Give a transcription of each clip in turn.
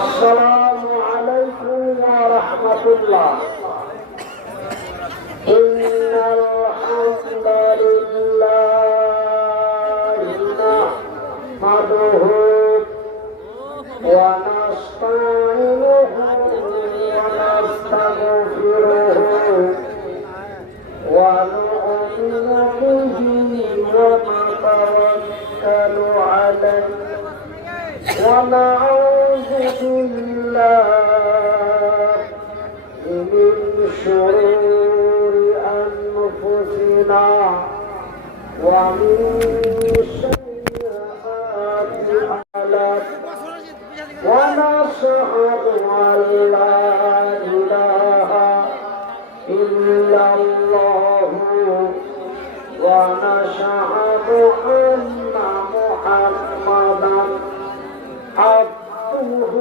السلام عليكم ورحمة الله. إن الحمد لله نحمده ونستعينه ونستغفره ونؤمن به ونتوكل عليه ونعوذ بالله من شرور أنفسنا ومن سيئات أعمالنا ونشهد أن لا إله إلا الله ونشهد أن محمدا عبده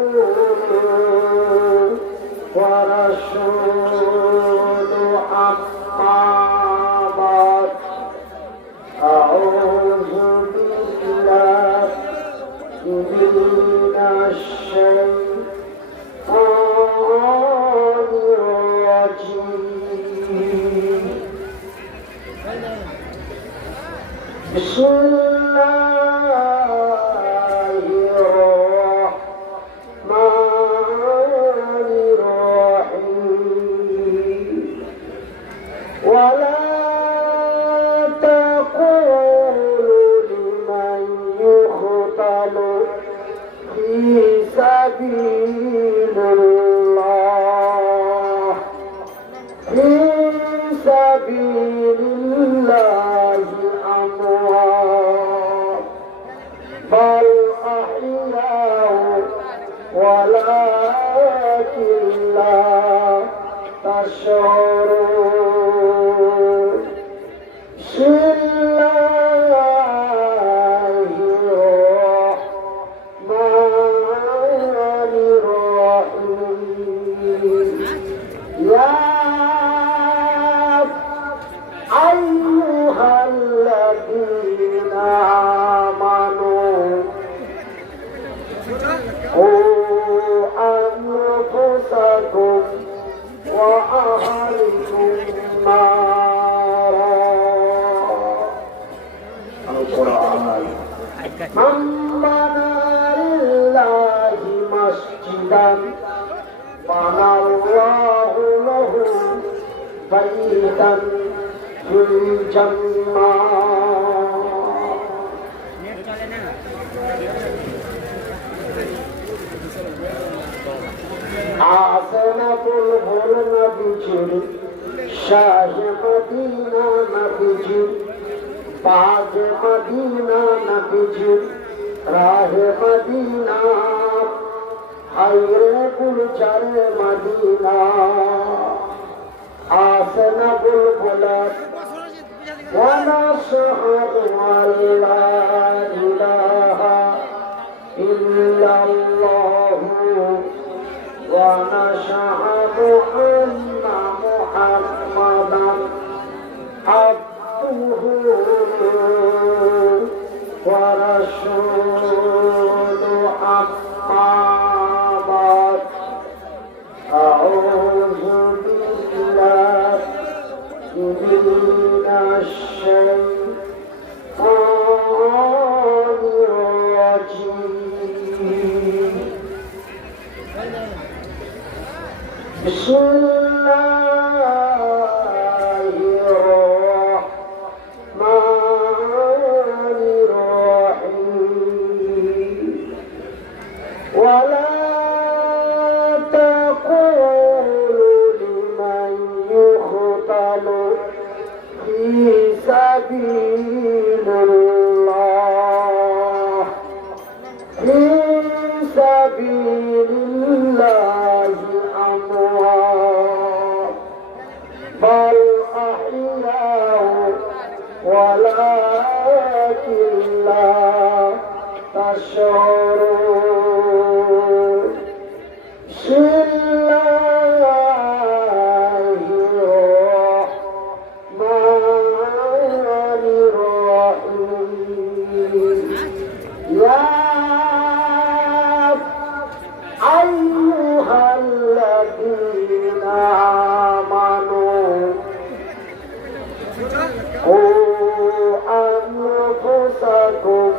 ورسوله أما بعد أعوذ بالله من الشيطان الرجيم. بسم الله الرحمن الرحيم. ولا تقولوا لمن يقتل في سبيل الله أموات بل أحياء ولكن لا تشعرون. بسم الله الرحمن الرحيم. يا أيها الذين آمنوا قوا أنفسكم وأهلكم نارا. القرآن. من بنى لله مسجدا بنى الله له بيتا في الجنة. आसना बुलबुल नबीजी शाह मदीना नबीजी बाग मदीना नबीजी राह मदीना हायरे गुलजार मदीना. आसना बुलबुल ونشهد أن لا إله إلا الله ونشهد أن محمدا عبده ورسوله أما بعد أعوذ بالله من الشيطان الرجيم. بسم الله الرحمن الرحيم. في سبيل الله أموات بل أحياء ولكن لا تشعرون بسم الله الرحمن الرحيم يا أيها الذين آمنوا قوا أنفسكم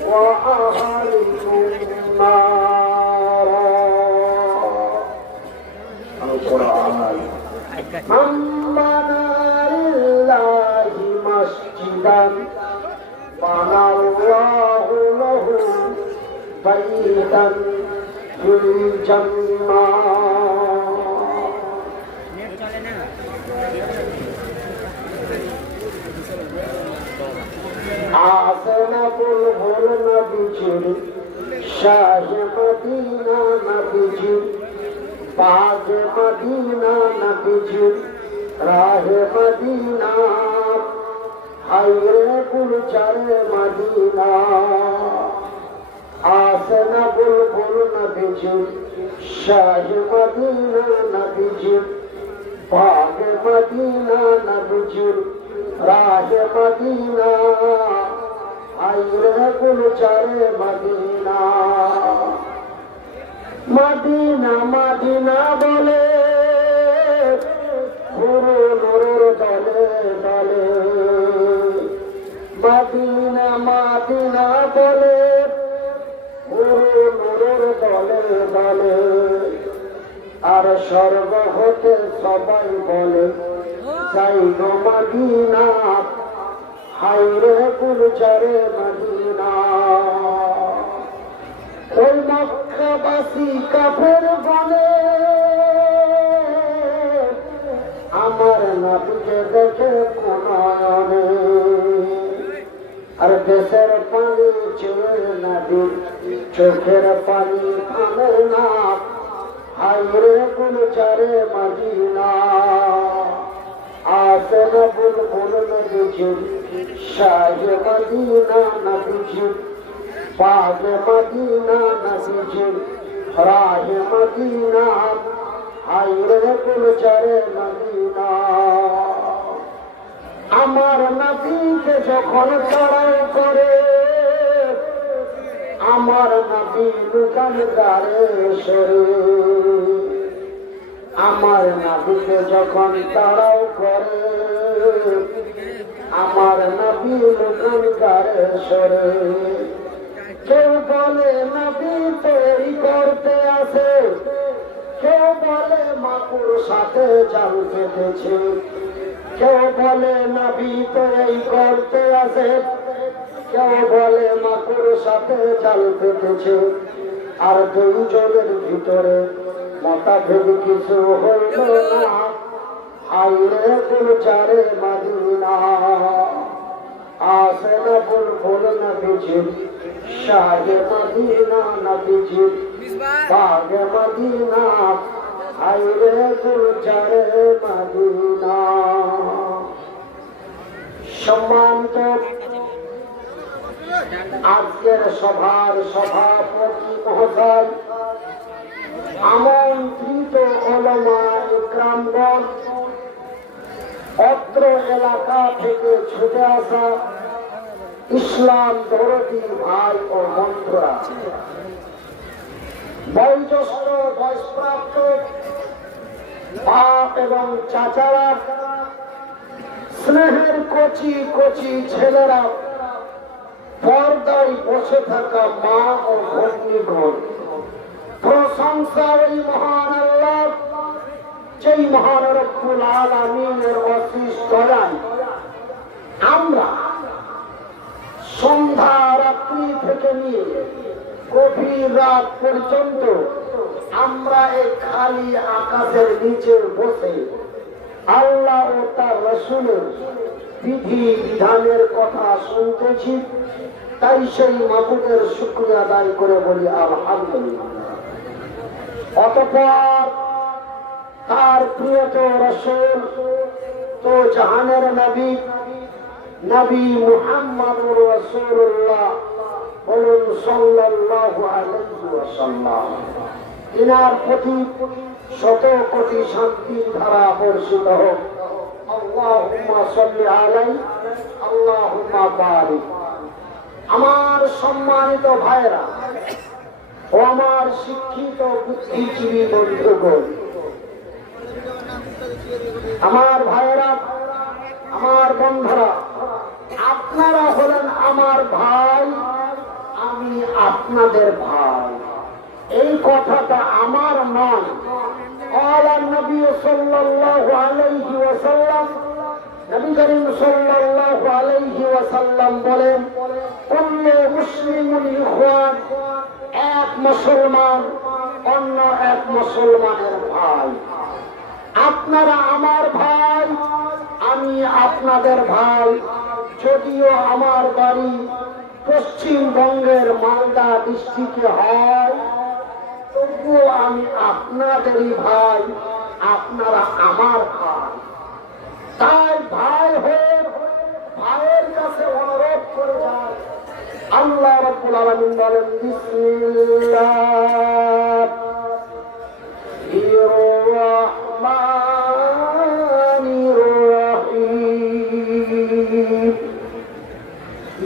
وأهلكم نارا القرآن من بنى لله مسجدا بنى الله له بيتا في الجنة आसना बुलबुल नबीजिर शाह मदीना नबीजिर बाग मदीना नबीजिर राह मदीना हायरे गुलजार मदीना आसना बुलबुल नबीजिर शाह मदीना नबीजिर बाग मदीना नबीजिर राह मदीना आयरे गुलजारे मदीना मदीना मदीना बोले गुरु नूर दले दले मदीना मदीना बोले गुरु नूर दले दले আর স্বর্গ হতে সবাই বলে যাই গো মদিনা হায়রে গুলজারে মদিনা ওই মক্কাবাসী কাফের বলে আমার নবীকে দেখে কোনয়নে আর দেশের পানি চেয়ে নদীর চোখের পানি থামে না হায়রে গুলজারে মদিনা आसना बुलबुल नबीजिर शाह मदीना नबीजिर बाग मदीना नबीजिर राह मदीना हायरे गुलजारे मदीना আমার নবীকে যখন চড়াই করে আমার নবী দোকানদারে সরে আমার নবীকে যখন তাড়াও করে আমার নবী দোকানদারে সরে কেউ বলে নবী তৈরি করতে আসে কেউ বলে মাকুর সাথে জাল পেতেছে কেউ বলে নবী তৈরি করতে আসে কেউ বলে মাকুর সাথে জাল পেতেছে আর দুইজনের ভিতরে মতভেদ কিছু হইল না হায়রে গুলজারে মদিনা आसना बुलबुल नबीजिर शाह मदीना नबीजिर बाग मदीना हायरे गुलजारे मदीना সম্মানিত আজকের সভার সভাপতি মহোদয় আমন্ত্রিত ওলামা ইকরামগণ অত্র এলাকা থেকে ছুটে আসা ইসলাম দরদি ভাই ও বন্ধুরা বয়োজ্যেষ্ঠ বয়সপ্রাপ্ত বাপ এবং চাচারা স্নেহের কচি কচি ছেলেরা পর্দায় বসে থাকা মা ও ভগ্নীগণ প্রশংসা ওই মহান আল্লাহ যেই মহান রব্বুল আলামিনের অশেষ দয়ায় আমরা সন্ধ্যা রাত্রি থেকে নিয়ে গভীর রাত পর্যন্ত আমরা এই খালি আকাশের নিচে বসে আল্লাহ ও তার রাসূলের বিধি বিধানের কথা শুনতেছি তাই সেই মাবুদের শুকরিয়া আদায় করে বলি আলহামদুলিল্লাহ। অতঃপর তার প্রিয় রাসূল তো জাহানের নবী নবী মুহাম্মদুর রাসূলুল্লাহ বলুন সাল্লাল্লাহু আলাইহি ওয়াসাল্লাম। তিনার প্রতি শত কোটি শান্তির ধারা বর্ষিত হোক। আল্লাহুম্মা সাল্লি আলাইহি আল্লাহুম্মা বারিক। আমার সম্মানিত ভাইরা ও আমার শিক্ষিত বুদ্ধিজীবী বন্ধুগণ, আমার ভাইরা, আমার বন্ধুরা, আপনারা হলেন আমার ভাই, আমি আপনাদের ভাই। এই কথাটা আমার নয়। আল্লাহর নবী সাল্লাল্লাহু আলাইহি ওয়াসাল্লাম, নবী করিম সাল্লাল্লাহু আলাইহি ওয়াসাল্লাম বলেন, কুল্লু মুসলিমুন ইখওয়ান, এক মুসলমান অন্য এক মুসলমানের ভাই। আপনারা আমার ভাই, আমি আপনাদের ভাই। যদিও আমার বাড়ি পশ্চিমবঙ্গের মালদা ডিস্ট্রিক্টে হয়, তবুও আমি আপনাদেরই ভাই, আপনারা আমার ভাই। তাই ভাই হয়ে ভাইয়ের কাছে অনুরোধ করে যায়। আল্লাহ রাব্বুল আলামিন বলেন, বিসমিল্লাহির রহমানির রহিম।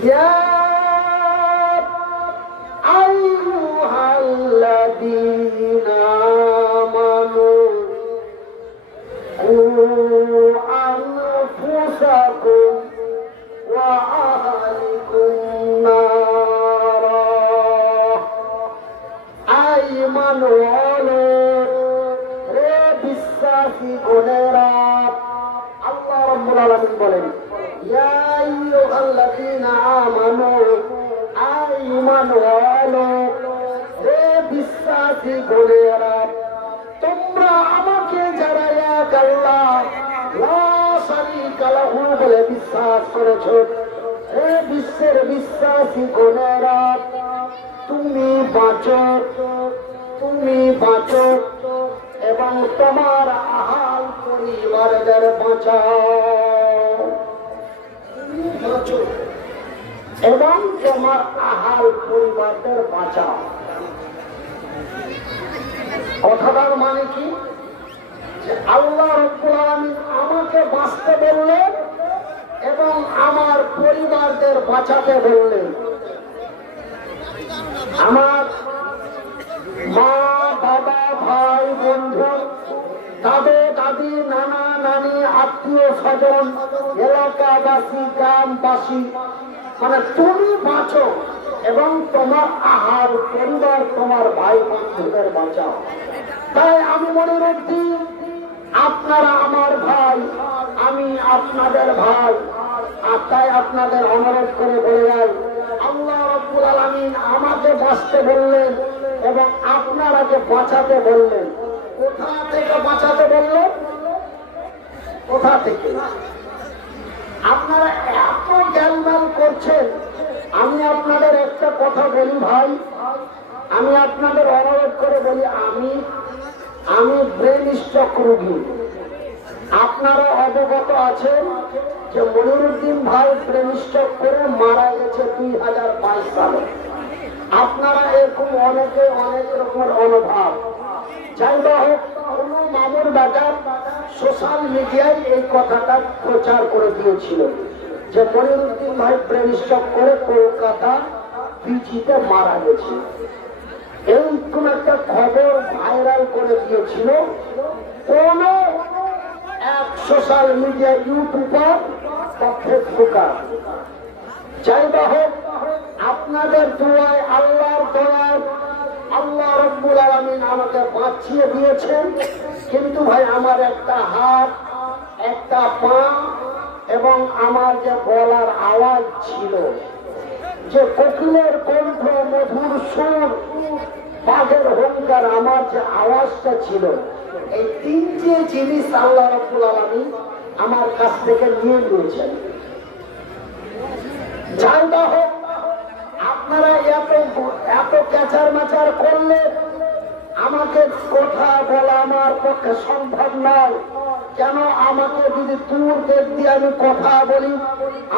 ইয়া আইয়ুহাল্লাযীনা আমানু কু আনফুসাকুম ওয়া আহলিকুম নারা। আইমান হলো রে বিশ্বাসী গুণেরা। আল্লাহ রাব্বুল আলামিন বলেন, ইয়া আইয়ুহাল্লাযীনা আমানু, আইমান হলো রে বিশ্বাসী গুণেরা, তোমরা আমাকে যারা এক আল্লাহ লা শারীকা লাহু বলে বিশ্বাস করেছ, হে বিশ্বের বিশ্বাসী গুণেরা, তুমি বাঁচো, তুমি বাঁচো এবং তোমার আহাল পরিবারদের বাঁচাও। তুমি বাঁচো এবং তোমার আহাল পরিবারদের বাঁচাও। কথাটার মানে কি? যে আল্লাহ রাব্বুল আলামিন আমাকে বাঁচতে বললেন এবং আমার পরিবারদের বাঁচাতে বললেন। আমার মা, বাবা, ভাই, বন্ধু, দাদু, দাদি, নানা, নানি, আত্মীয় স্বজন, এলাকাবাসী, গ্রামবাসী, মানে তুমি বাঁচো এবং তোমার আহার পরিবার, তোমার ভাই বন্ধুদের বাঁচাও। তাই আমি মনিরুদ্দিন, আপনারা আমার ভাই, আমি আপনাদের ভাই। আর তাই আপনাদের অনুরোধ করে বলে যাই, আল্লাহ রাব্বুল আলামিন আমাকে বাঁচতে বললেন এবং আপনারাকে বাঁচাতে বললেন। কোথা থেকে বাঁচাতে বললেন? কোথা থেকে? আপনারা এত জ্ঞানদান করছেন। আমি আপনাদের একটা কথা বলি ভাই, আমি আপনাদের অনুরোধ করে বলি, আমি ব্রেন স্ট্রোক রোগী। আপনারা অবগত আছেন যে মনিরুদ্দিন ভাই ব্রেন স্ট্রোক করে মারা গেছে 2022 সালে। আপনারা এরকম অনেকে অনেক রকমের অনুভব। যাই হোক, কোন মামুর বাজার সোশ্যাল মিডিয়ায় এই কথাটা প্রচার করে দিয়েছিল যে মনিরুদ্দিন ভাই ব্রেন স্ট্রোক করে কলকাতা পিজিতে মারা গেছে। এইরকম একটা খবর ভাইরাল করে দিয়েছিল কোন এক সোশ্যাল মিডিয়া ইউটিউবার বা ফেসবুকার। যাই হোক, আপনাদের দোয়ায়, আল্লাহর দয়ায় আল্লাহ রাব্বুল আলামিন আমাকে বাঁচিয়ে দিয়েছেন। কিন্তু ভাই আমার একটা হাত, একটা পা এবং আমার যে গলার আওয়াজ ছিল, যে কোকিলের কণ্ঠ, মধুর সুর, বাঘের হুঙ্কার, আমার যে আওয়াজটা ছিল, এই তিনটে জিনিস আল্লাহ রাব্বুল আলামিন আমার কাছ থেকে নিয়ে নিয়েছেন। যাই হোক, আপনারা এত এত ক্যাচার ম্যাচার করলে আমাকে কথা বলা আমার পক্ষে সম্ভব নয়। কেন আমাকে যদি দূর দিক দিয়ে আমি কথা বলি,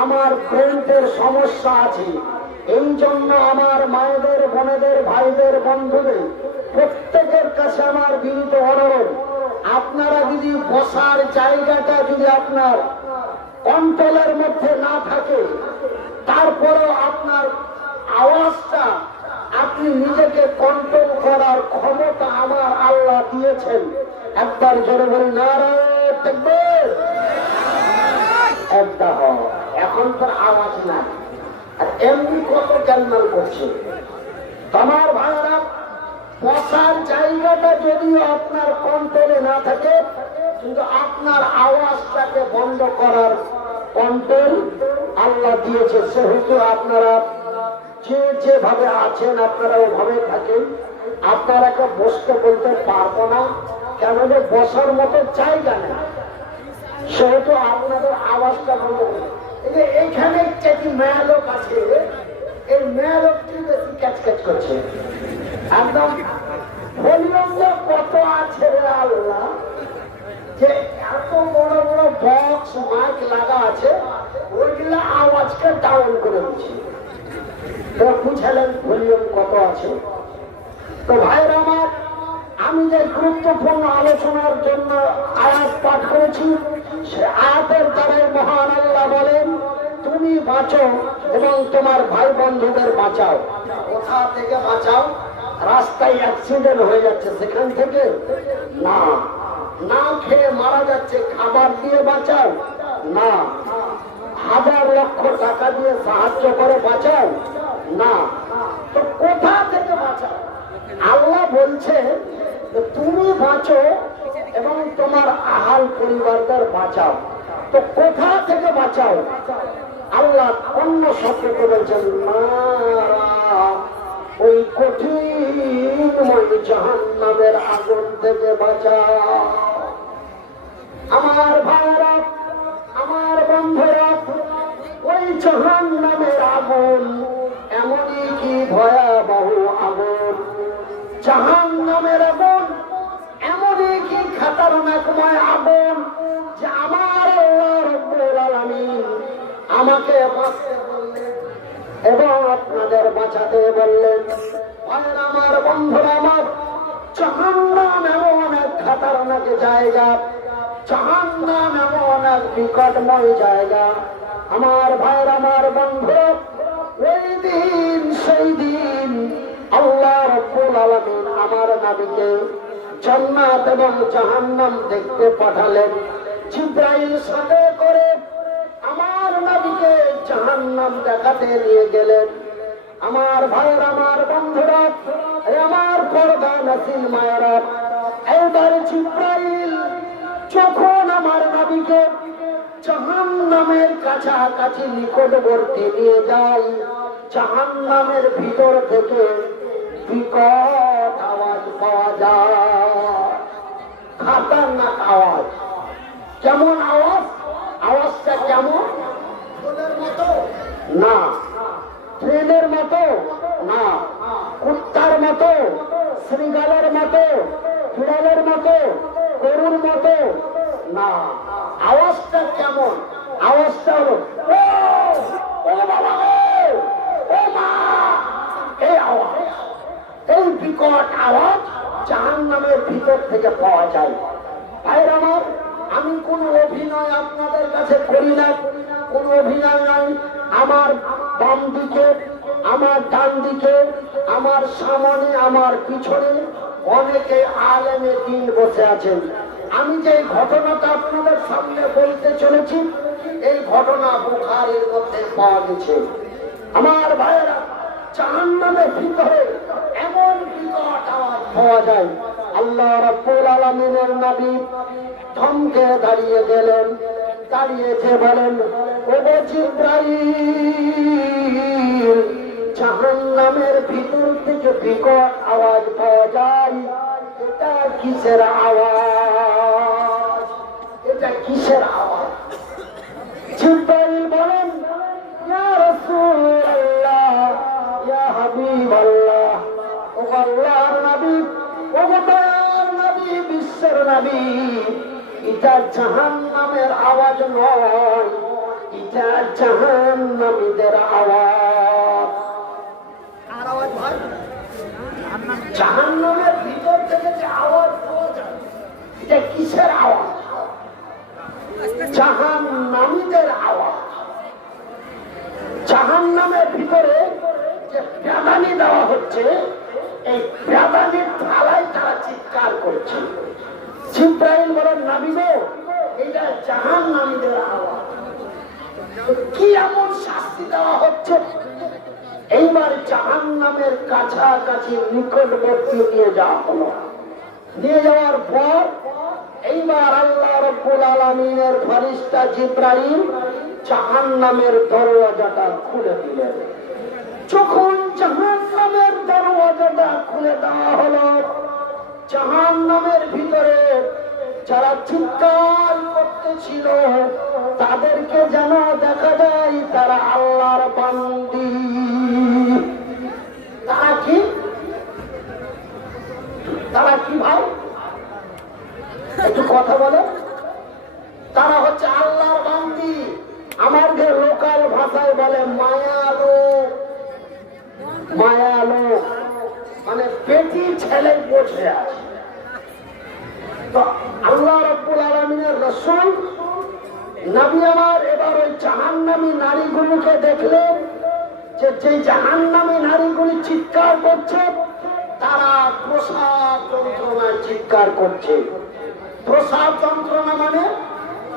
আমার ব্রেনের সমস্যা আছে। এই জন্য আমার মায়েদের, বোনেদের, ভাইদের, বন্ধুদের প্রত্যেকের কাছে আমার বিনীত অনুরোধ, আপনারা যদি বসার জায়গাটা যদি আপনার কন্ট্রোলের মধ্যে না থাকে, তারপরেও আপনার আওয়াজটা আপনি নিজেকে কন্ট্রোল করার ক্ষমতা আমার আল্লাহ দিয়েছেন। একবার জোরে বলি নারায়ে তাকবীর। একটা এখন তার আওয়াজ নাই, আর এমনি কত ক্যালমাল করছে। আমার ভাইরা, বসার জায়গাটা যদিও আপনার কন্ট্রোলে না থাকে, কিন্তু আপনার আওয়াজটাকে বন্ধ করার কন্ট্রোল আল্লাহ দিয়েছে। সেহেতু আপনারা যেভাবে আছেন আপনারা ওভাবে থাকেন। আপনারাকে বসতে বলতে পারবো না, কেন যে বসার মতো জায়গা নেই, সেহেতু আপনাদের আওয়াজটা বন্ধ করুন। এই যে এইখানে একটি মেয়ে লোক আছে, এই মেয়ে লোকটি বেশি ক্যাচ ক্যাচ করছে। একদম ভলিউমটা কত আছে রে আল্লাহ, যে এত বড় বড় বক্স মাইক লাগা আছে, ওইগুলা আওয়াজকে ডাউন করে দিচ্ছে। বুঝালেন ভলিউম কত আছে? তো ভাইরা আমার, আমি যে গুরুত্বপূর্ণ আলোচনার জন্য আয়াত পাঠ করেছি, সে আয়াতের দ্বারাই মহান আল্লাহ বলেন, তুমি বাঁচো এবং তোমার ভাই বন্ধুদের বাঁচাও। কোথা থেকে বাঁচাও? রাস্তায় অ্যাক্সিডেন্ট হয়ে যাচ্ছে সেখান থেকে না, না খেয়ে মারা যাচ্ছে খাবার দিয়ে বাঁচাও না, হাজার লক্ষ টাকা দিয়ে সাহায্য করে বাঁচাও না, তো কোথা থেকে বাঁচাও? আল্লাহ বলছে তুমি বাঁচো এবং তোমার আহাল পরিবারদের বাঁচাও। তো কোথা থেকে বাঁচাও? আল্লাহ অন্য শব্দকে বলছেন ওই কঠিন জাহান্নামের আগুন থেকে বাঁচাও। আমার ভাইরা, আমার বন্ধুরা, ওই জাহান্নামের আগুন এমনই কি ভয়াবহ আগুন, জাহান্নামের আগুন এমনই কি খতরনাকময় আগুন, যে আমার আল্লাহ রব্বুল আলামিন আমাকে বাঁচতে বললেন এবং আপনাদের বাঁচাতে বললেন। ভাইরা আমার, বন্ধুরা আমার, জাহান্নাম এমন এক খতরনাক জায়গা, জাহান্নাম এমন এক বিকটময় জায়গা। আমার ভাইরা, আমার বন্ধুরা, ওই দিন, সেই দিন আল্লাহ রব্বুল আলামিন আমার নবীকে জান্নাত এবং জাহান্নাম দেখতে পাঠালেন। জিবরাইল সাথে করে আমার নবীকে জাহান্নাম দেখাতে নিয়ে গেলেন। আমার ভাইয়ের, আমার বন্ধুরা, আমার পর্দা নাসিল মায়েরা, এইবার জিবরাইল যখন আমার নবীকে জাহান্নামের কাছাকাছি নিকটবর্তী নিয়ে যায়, জাহান্নামের ভিতর থেকে বিকট আওয়াজ পাওয়া যায়, খতরনাক আওয়াজ। কেমন আওয়াজ? আওয়াজটা কেমন? ট্রেনের মতো না, ট্রেনের মতো না, কুত্তার মতো, শৃঙ্গালের মতো, বিড়ালের মতো, গরুর মতো না। আওয়াজটা কেমন? আওয়াজটা হলো ও বাবা, ও মা। এই আওয়াজ, এই বিকট আওয়াজ জাহান্নামের ভিতর থেকে পাওয়া যায়। ভাইরা আমার, আমি কোন অভিনয় আপনাদের কাছে করি না, কোন অভিনয় নাই। আমার বাম দিকে, আমার ডান দিকে, আমার সামনে, আমার পিছনে অনেকে আলেমে দ্বীন বসে আছেন। আমি যে ঘটনাটা আপনাদের সামনে বলতে চলেছি, এই ঘটনা বুখারীর মধ্যে পাওয়া গেছে। আমার ভাইয়েরা, জাহান্নামের ভিতরে এমন বিকট আওয়াজ পাওয়া যায়, আল্লাহ রাব্বুল আলামিনের নবী থমকে দাঁড়িয়ে গেলেন। দাঁড়িয়েছে বলেন, ও জিবরাইল, জাহান্নামের ভিতর থেকে বিকট আওয়াজ পাওয়া যায়, এটা কিসের আওয়াজ? এটা কিসের আওয়াজ? জিবরাইল বলেন, ইয়া রাসূলুল্লাহ, ইয়া হাবিবাল্লাহ, ও আল্লাহর নবী, ও দয়ার নবী, বিশ্বের নবী, এটা জাহান্নামের আওয়াজ নয়, এটা জাহান্নামীদের আওয়াজ। আর আওয়াজ ভাই, জাহান্নামের ভিতর থেকে যে আওয়াজ পাওয়া যায়, এটা কিসের আওয়াজ? জাহান্নামীদের আওয়াজ। জাহান্নামের ভিতরে যে প্যাদানি দেওয়া হচ্ছে, এই প্যাদানির থালায় তারা চিৎকার করছে। জিব্রাইল বলেন, নবী গো, এটা জাহান্নামীদের আওয়াজ। কি এমন শাস্তি দেওয়া হচ্ছে? এইবার জাহান্নামের কাছাকাছি নিকটবর্তী নিয়ে যাওয়া হলো। নিয়ে যাওয়ার পর এইবার আল্লাহ রাব্বুল আলামিনের ফেরেশতা জিব্রাইল জাহান্নামের দরওয়াজাটা খুলে দিলেন। যখন জাহান্নামের দরওয়াজাটা খুলে দেওয়া হলো, জাহান্নামের ভিতরে যারা চিৎকার করতেছিল তাদেরকে যেন দেখা যায় তারা আল্লাহর বান্দি। তারা কি? তারা কি ভাই? একটু কথা বলে। তারা হচ্ছে আল্লাহর বান্দি। আমাদের লোকাল ভাষায় বলে মায়ালো। মায়ালো মানে পেটি ছেলে বসে আছে। তো আল্লাহ রাব্বুল আলামিনের রাসূল নবী আমার এবার ওই জাহান্নামী নারীগুলোকে দেখলেন যে যে জাহান্নামী নারীগুলি চিৎকার করছে, তারা প্রসাব যন্ত্রণায় চিৎকার করছে। প্রসাব যন্ত্রণা মানে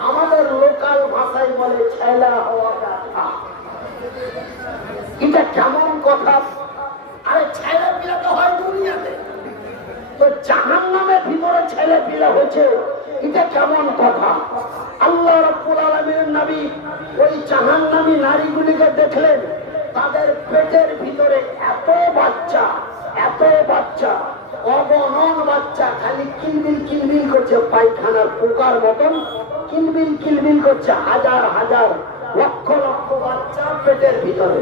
আমাদের লোকাল ভাষায় বলে ছেলা হওয়া ব্যথা। এটা কেমন কথা? আরে ছেলে পিলা তো হয় দুনিয়াতে, তো জাহান্নামের ভিতরে ছেলে পিলা হচ্ছে, এটা কেমন কথা? আল্লাহ রাব্বুল আলামিনের নবী ওই জাহান্নামী নারীগুলিকে দেখলেন, তাদের পেটের ভিতরে এত বাচ্চা, এত বাচ্চা, অগণন বাচ্চা, খালি কিলবিল কিলবিল করছে, পায়খানার পোকার মতন কিলবিল কিলবিল করছে, হাজার হাজার লক্ষ লক্ষ বাচ্চা পেটের ভিতরে।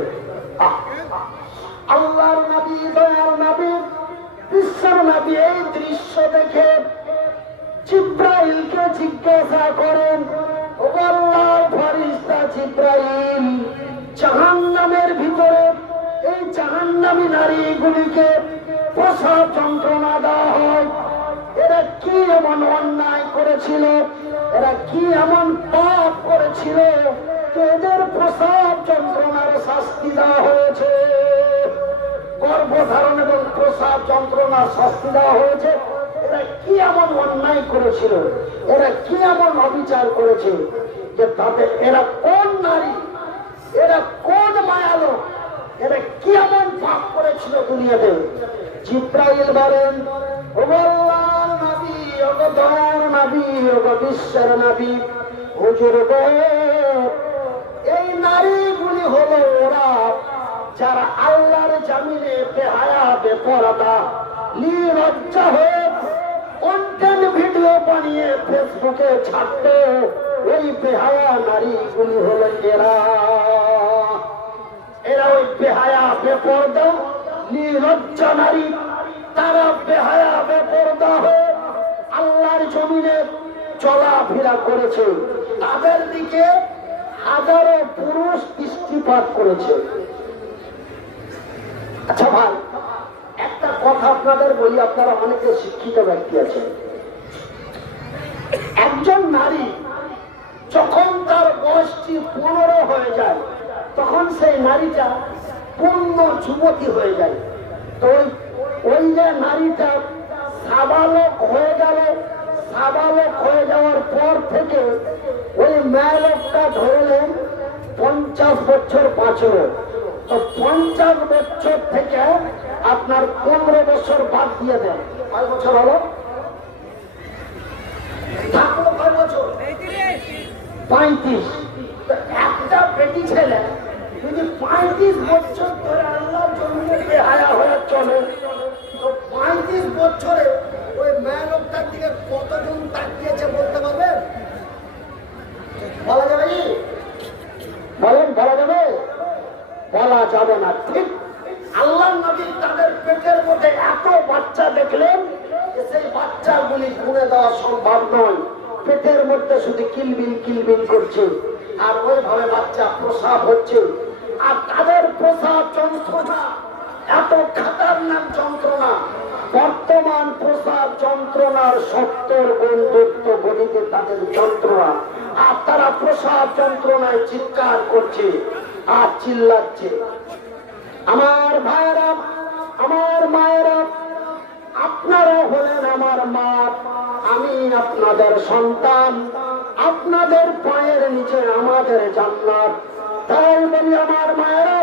আল্লাহর নবী, দয়ার নবী, বিশ্বের নবী এই দৃশ্য দেখে জিব্রাইলকে জিজ্ঞাসা করেন, ও আল্লাহর ফেরেশতা জিব্রাইল, জাহান্নামের ভিতরে এই জাহান্নামী নারীগুলিকে প্রসাব যন্ত্রণা দেওয়া হয়, এরা কি এমন অন্যায় করেছিল, এরা কি এমন পাপ করেছিল যে এদের প্রসাব যন্ত্রণার শাস্তি দেওয়া হয়েছে? গর্ভধারণ এবং প্রসাব যন্ত্রণার শাস্তি দেওয়া হয়েছে। এরা কি এমন অন্যায় করেছিল, এরা কি এমন অবিচার করেছে যে তাদের, এরা কোন নারী, এরা কোন মায়ালো, এরা কি এমন পাপ করেছিল দুনিয়াতে? জিব্রাইল বলেন, ও আল্লাহর নবী, ও দয়ার নবী, ও বিশ্বের নবী, হুজুর গো, এই নারীগুলি হলো ওরা যারা আল্লাহর জামিনে বেহায়া বেপরদা নির্লজ্জা হয়ে কন্টেন্ট ভিডিও বানিয়ে ফেসবুকে ছাড়তো। ওই বেহায়া নারীগুলি হলো এরা। এরা ওই বেহায়া বেপরদা নির্লজ্জা নারী, তারা বেহায়া বেপরদা হয়ে আল্লাহর জমিনে চলাফেরা করেছে। তাদের দিকে হাজারো পুরুষ দৃষ্টিপাত করেছে। আচ্ছা ভাই, একটা কথা আপনাদের বলি, আপনারা অনেকে শিক্ষিত ব্যক্তি আছেন। একজন নারী যখন তার বয়সটি 15 হয়ে যায়, তখন সেই নারীটা পূর্ণ যুবতী হয়ে যায়। তো ওই যে নারীটা সাবালক হয়ে গেল, সাবালক হয়ে যাওয়ার পর থেকে ওই মেয়েলোকটা ধরলেন 50 বছর বাঁচলো। তো 50 বছর থেকে আপনার 15 বছর বাদ দিয়ে দেন, কয় বছর হলো? থাকলো কয় বছর? 35। একটা বেটি ছেলে যদি 35 বছর ধরে আল্লাহর জমিনে বেহায়া হয়ে চলে, তো 35 বছরে ওই মেয়েলোকটার দিকে কতজন তাকিয়েছে বলতে পারবেন? বলা যাবে? বলেন, বলা যাবে? বলা যাবে না। ঠিক আল্লাহ নবী তাদের পেটের মধ্যে এত বাচ্চা দেখলেন যে সেই বাচ্চাগুলি গুণে দেওয়া সম্ভব নয়। পেটের মধ্যে শুধু কিলবিল কিলবিল করছে, আর ওইভাবে বাচ্চা প্রসাব হচ্ছে। আর তাদের প্রসাব যন্ত্রণা এত খাতারনাক যন্ত্রণা, বর্তমান প্রসাব যন্ত্রণার 70 গুণ যুক্ত গতিতে তাদের যন্ত্রণা। আর তারা প্রসাব যন্ত্রণায় চিৎকার করছে আর চিল্লাচ্ছে। আমার ভাইয়েরা, আমার মায়েরা, আপনারা হলেন আমার মা, আমি আপনাদের সন্তান, আপনাদের পায়ের নিচে আমাদের জান্নাত। তাই বলি আমার মায়েরা,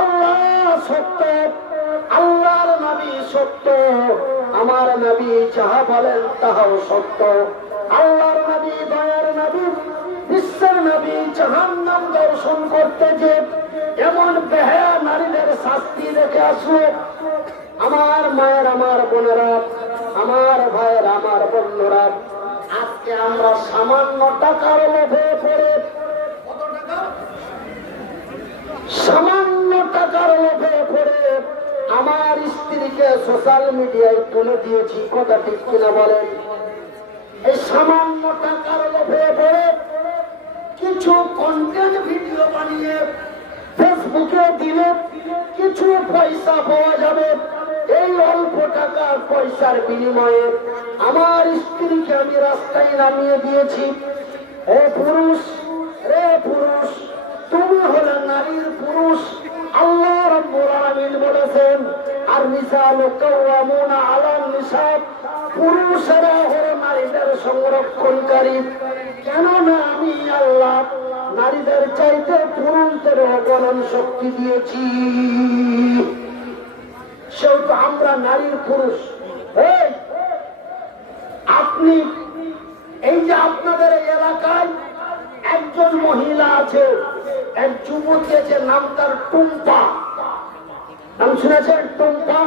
আল্লাহ সত্য, আল্লাহর নবী সত্য, আমার নবী যাহা বলেন তাহাও সত্য। আল্লাহর নবী, দয়ার নবী, বিশ্বের নবী জাহান্নাম দর্শন করতে যে এমন বেহায়া নারীদের শাস্তি দেখে আসলো। আমার মায়ের, আমার বোনেরা, আমার ভাইয়ের, আমার বন্ধুরা, আজকে আমরা সামান্য টাকার লোভে পড়ে, সামান্য টাকার লোভে পড়ে আমার স্ত্রীকে সোশ্যাল মিডিয়ায় তুলে দিয়েছি। কথা ঠিক কিনা বলেন? এই সামান্য টাকার লোভে পড়ে কিছু কন্টেন্ট ভিডিও বানিয়ে ফেসবুকে দিলে কিছু পয়সা পাওয়া যাবে। এই অল্প টাকার পয়সার বিনিময়ে আমার স্ত্রীকে আমি রাস্তায় নামিয়ে দিয়েছি। হে পুরুষ, রে পুরুষ, তুমি হলে নারীর পুরুষ। আল্লাহ রাব্বুল আলামিন বলেছেন, আর নিসাউ কাওয়ামুনা আলান নিসা, পুরুষেরা হলো নারীদের সংরক্ষণকারী। কেননা আমি আল্লাহ নারীদের চাইতে পুরুষদের গণন শক্তি দিয়েছি। সেহেতু আমরা নারীর পুরুষ। আপনি এই যে আপনাদের এলাকায় একজন মহিলা আছে, এক যুবতী আছে, নাম তার টুম্পা, নাম শুনেছেন? টুম্পা।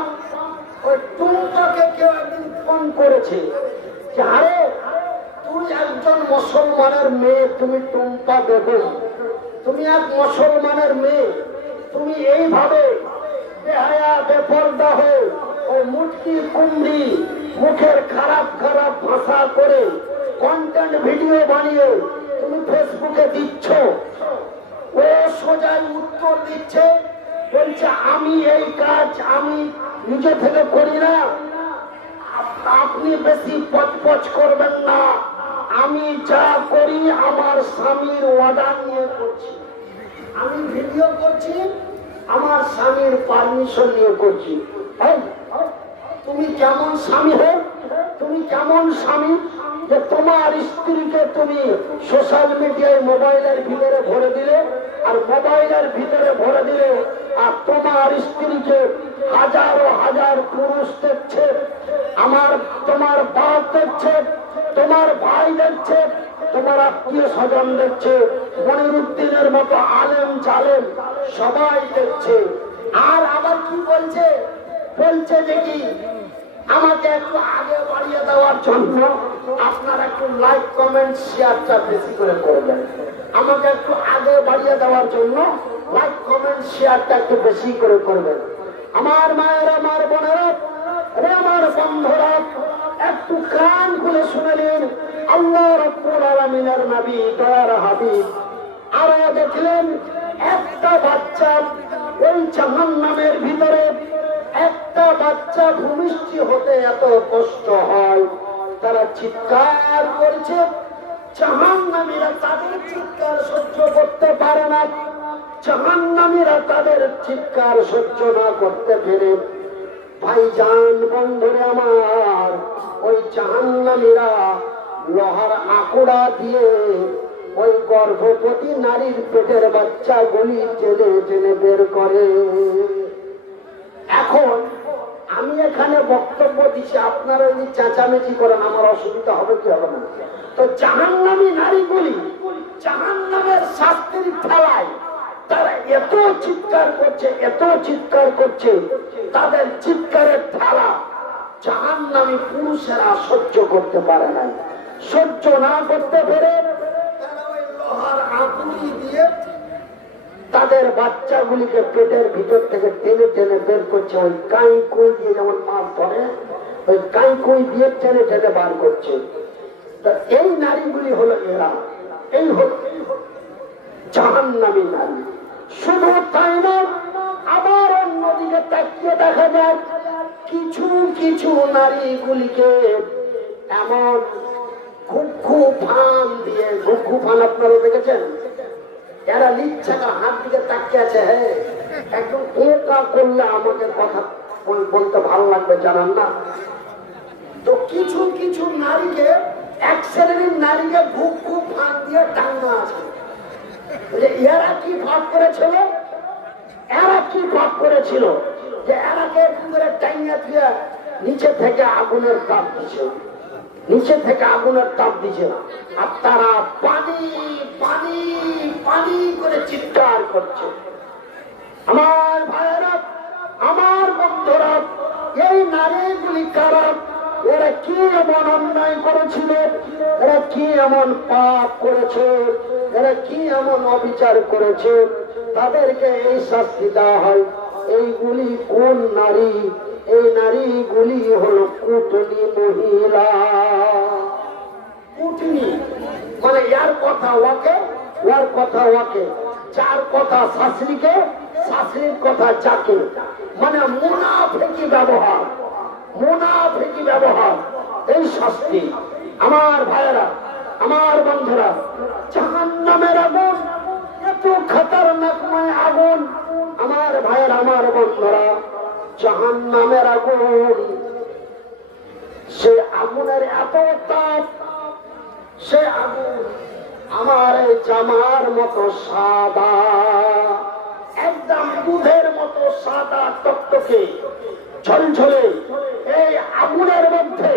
ওই টুম্পাকে কেউ একদিন ফোন করেছে যে আরে তুই একজন মুসলমানের মেয়ে, তুমি টুম্পা বেগম, তুমি এক মুসলমানের মেয়ে, তুমি এইভাবে বেহায়া বেপরদা হয়ে ওই মুটকি কুমড়ি মুখের খারাপ খারাপ ভাষা করে কন্টেন্ট ভিডিও বানিয়ে তুমি ফেসবুকে দিচ্ছ। ও সোজাই উত্তর দিচ্ছে, বলছে আমি এই কাজ আমি নিজে থেকে করি না, আপনি বেশি পচপচ করবেন না, আমি যা করি আমার স্বামীর অর্ডার নিয়ে করছি। আমি ভিডিও করছি আমার স্বামীর পারমিশন নিয়ে করছি। তুমি কেমন স্বামী হো? তুমি কেমন স্বামী যে তোমার স্ত্রীকে তুমি সোশ্যাল মিডিয়ায় মোবাইলের ভিতরে ভরে দিলে, আর মোবাইলের ভিতরে ভরে দিলে, আর তোমার স্ত্রীকে হাজারো হাজার পুরুষ দেখছে, তোমার বাপ দেখছে, তোমার ভাই দেখছে, তোমার আত্মীয় স্বজন দেখছে, মনিরুদ্দিনের মতো আলেম জালেম সবাই দেখছে। আর আবার কি বলছে? বলছে যে কি আমাকে একটু আগে বাড়িয়ে দেওয়ার জন্য আপনারা একটু লাইক কমেন্ট শেয়ারটা বেশি করে করবেন। আমাকে একটু আগে বাড়িয়ে দেওয়ার জন্য লাইক কমেন্ট শেয়ারটা একটু বেশি করে করবেন। আমার মায়েরা, আমার বোনেরা, আমার বন্ধুরা, একটু কান খুলে শুনে নিন। আল্লাহ রাব্বুল আলামিনের নবী, দয়ার হাবিব আরো দেখলেন একটা বাচ্চা ওই জাহান্নামের ভিতরে, একটা বাচ্চা ভূমিষ্ঠি হতে এত কষ্ট হয়, তারা চিৎকার করছে। জাহান্নামীরা তাদের চিৎকার সহ্য করতে পারে না। জাহান্নামীরা তাদের চিৎকার সহ্য না করতে পেরে ভাইজান, বন্ধুরে আমার, ওই জাহান্নামীরা লোহার আকুড়া দিয়ে ওই গর্ভবতী নারীর পেটের বাচ্চা গুলি টেনে টেনে বের করে। এখন আমি এখানে বক্তব্য দিচ্ছি, আপনারা যদি চেঁচামেচি করেন আমার অসুবিধা হবে কি হবে না? তো জাহান্নামী নারীগুলি জাহান্নামের শাস্তির ঠেলায় তারা এত চিৎকার করছে, এত চিৎকার করছে, তাদের চিৎকারের ঠেলা জাহান্নামী পুরুষেরা সহ্য করতে পারে না। সহ্য না করতে পেরে তারা ওই লোহার আগুনি দিয়ে তাদের বাচ্চাগুলিকে পেটের ভিতর থেকে টেনে টেনে বের করছে, ওই কাই কই দিয়ে যেমন মাছ ধরে ওই কাই কই দিয়ে টেনে টেনে বার করছে। এই নারীগুলি হলো এরা, এই হল জাহান্নামী নারী। শুধু তাই না, আবার অন্যদিকে তাকিয়ে দেখা যায় কিছু কিছু নারীগুলিকে এমন ঘুঘু ফান দিয়ে, ঘুঘু ফান আপনারা দেখেছেন, এরা নিচ্ছাকা হাত দিকে তাকিয়ে আছে। হ্যাঁ, একদম এটা করলে আমাদের কথা বলতে ভালো লাগবে, জানান না? তো কিছু কিছু নারীকে, এক শ্রেণীর নারীকে ঘুঘু ফান দিয়ে টাঙ্গা আছে। এরা কি ভাব করেছিল, এরা কি ভাব করেছিল যে এরাকে করে টাঙ্গা দিয়ে নিচে থেকে আগুনের তাপ দিচ্ছে, নিচে থেকে আগুনের তাপ দিচ্ছে, আর তারা পানি পানি পানি করে চিৎকার করছে। আমার ভাইয়েরা, আমার বন্ধুরা, এই নারীগুলি কারা? এরা কি এমন অন্যায় করেছিল, এরা কি এমন পাপ করেছে, এরা কি এমন অবিচার করেছে, তাদেরকে এই শাস্তি দেওয়া হয়। এইগুলি কোন নারী? এই নারীগুলি হলো কুটনি মহিলা। কুটনি মানে ইয়ার কথা ওকে, ওর কথা ওকে, যার কথা শাশুড়িকে, শাশুড়ির কথা যাকে, মানে মুনাফিকি ব্যবহার, মুনাফিকি ব্যবহার, এই শাস্তি। আমার ভাইয়েরা, আমার বন্ধুরা, জাহান্নামের আগুন এত খতরনাকময় আগুন। আমার ভাইয়েরা, আমার বন্ধুরা, জাহান্নামের আগুন, সে আগুনের এত তাপ, সে আগুন আমার এই জামার মতো সাদা, একদম দুধের মতো সাদা টকটকে ঝলঝলে। এই আগুনের মধ্যে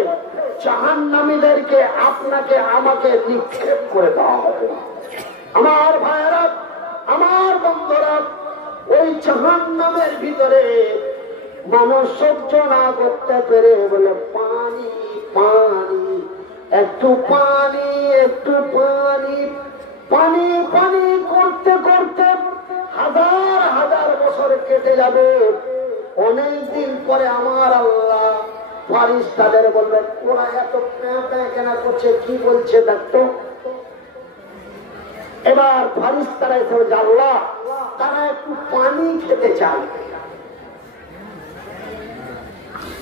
জাহান্নামীদেরকে, আপনাকে আমাকে নিক্ষেপ করে দেওয়া হবে। আমার ভাইয়েরা, আমার বন্ধুরা, ওই জাহান্নামের ভিতরে মানুষ সহ্য না করতে পেরে বলে পানি পানি, একটু পানি, একটু পানি, পানি পানি করতে করতে হাজার হাজার বছর কেটে যাবে। অনেকদিন পরে আমার আল্লাহ ফারিস্তাদের বলবেন, ওরা এত কেনা করছে, কি বলছে দেখতো। এবার ফারিস্তারা এসে বলছে, আল্লাহ তারা একটু পানি খেতে চায়।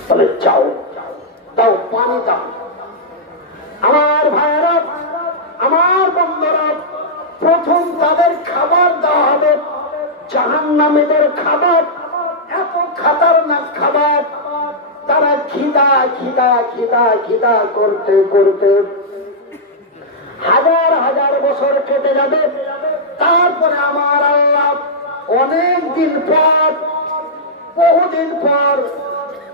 বলে চাও, দাও পানি দাও। আমার ভাইয়েরা, আমার বন্ধুরা, প্রথম তাদের খাবার দেওয়া হবে জাহান্নামীদের খাবার, এত খতরনাক খাবার। তারা খিদা খিদা খিদা খিদা করতে করতে হাজার হাজার বছর কেটে যাবে। তারপরে আমার আল্লাহ অনেক দিন পর, বহুদিন পর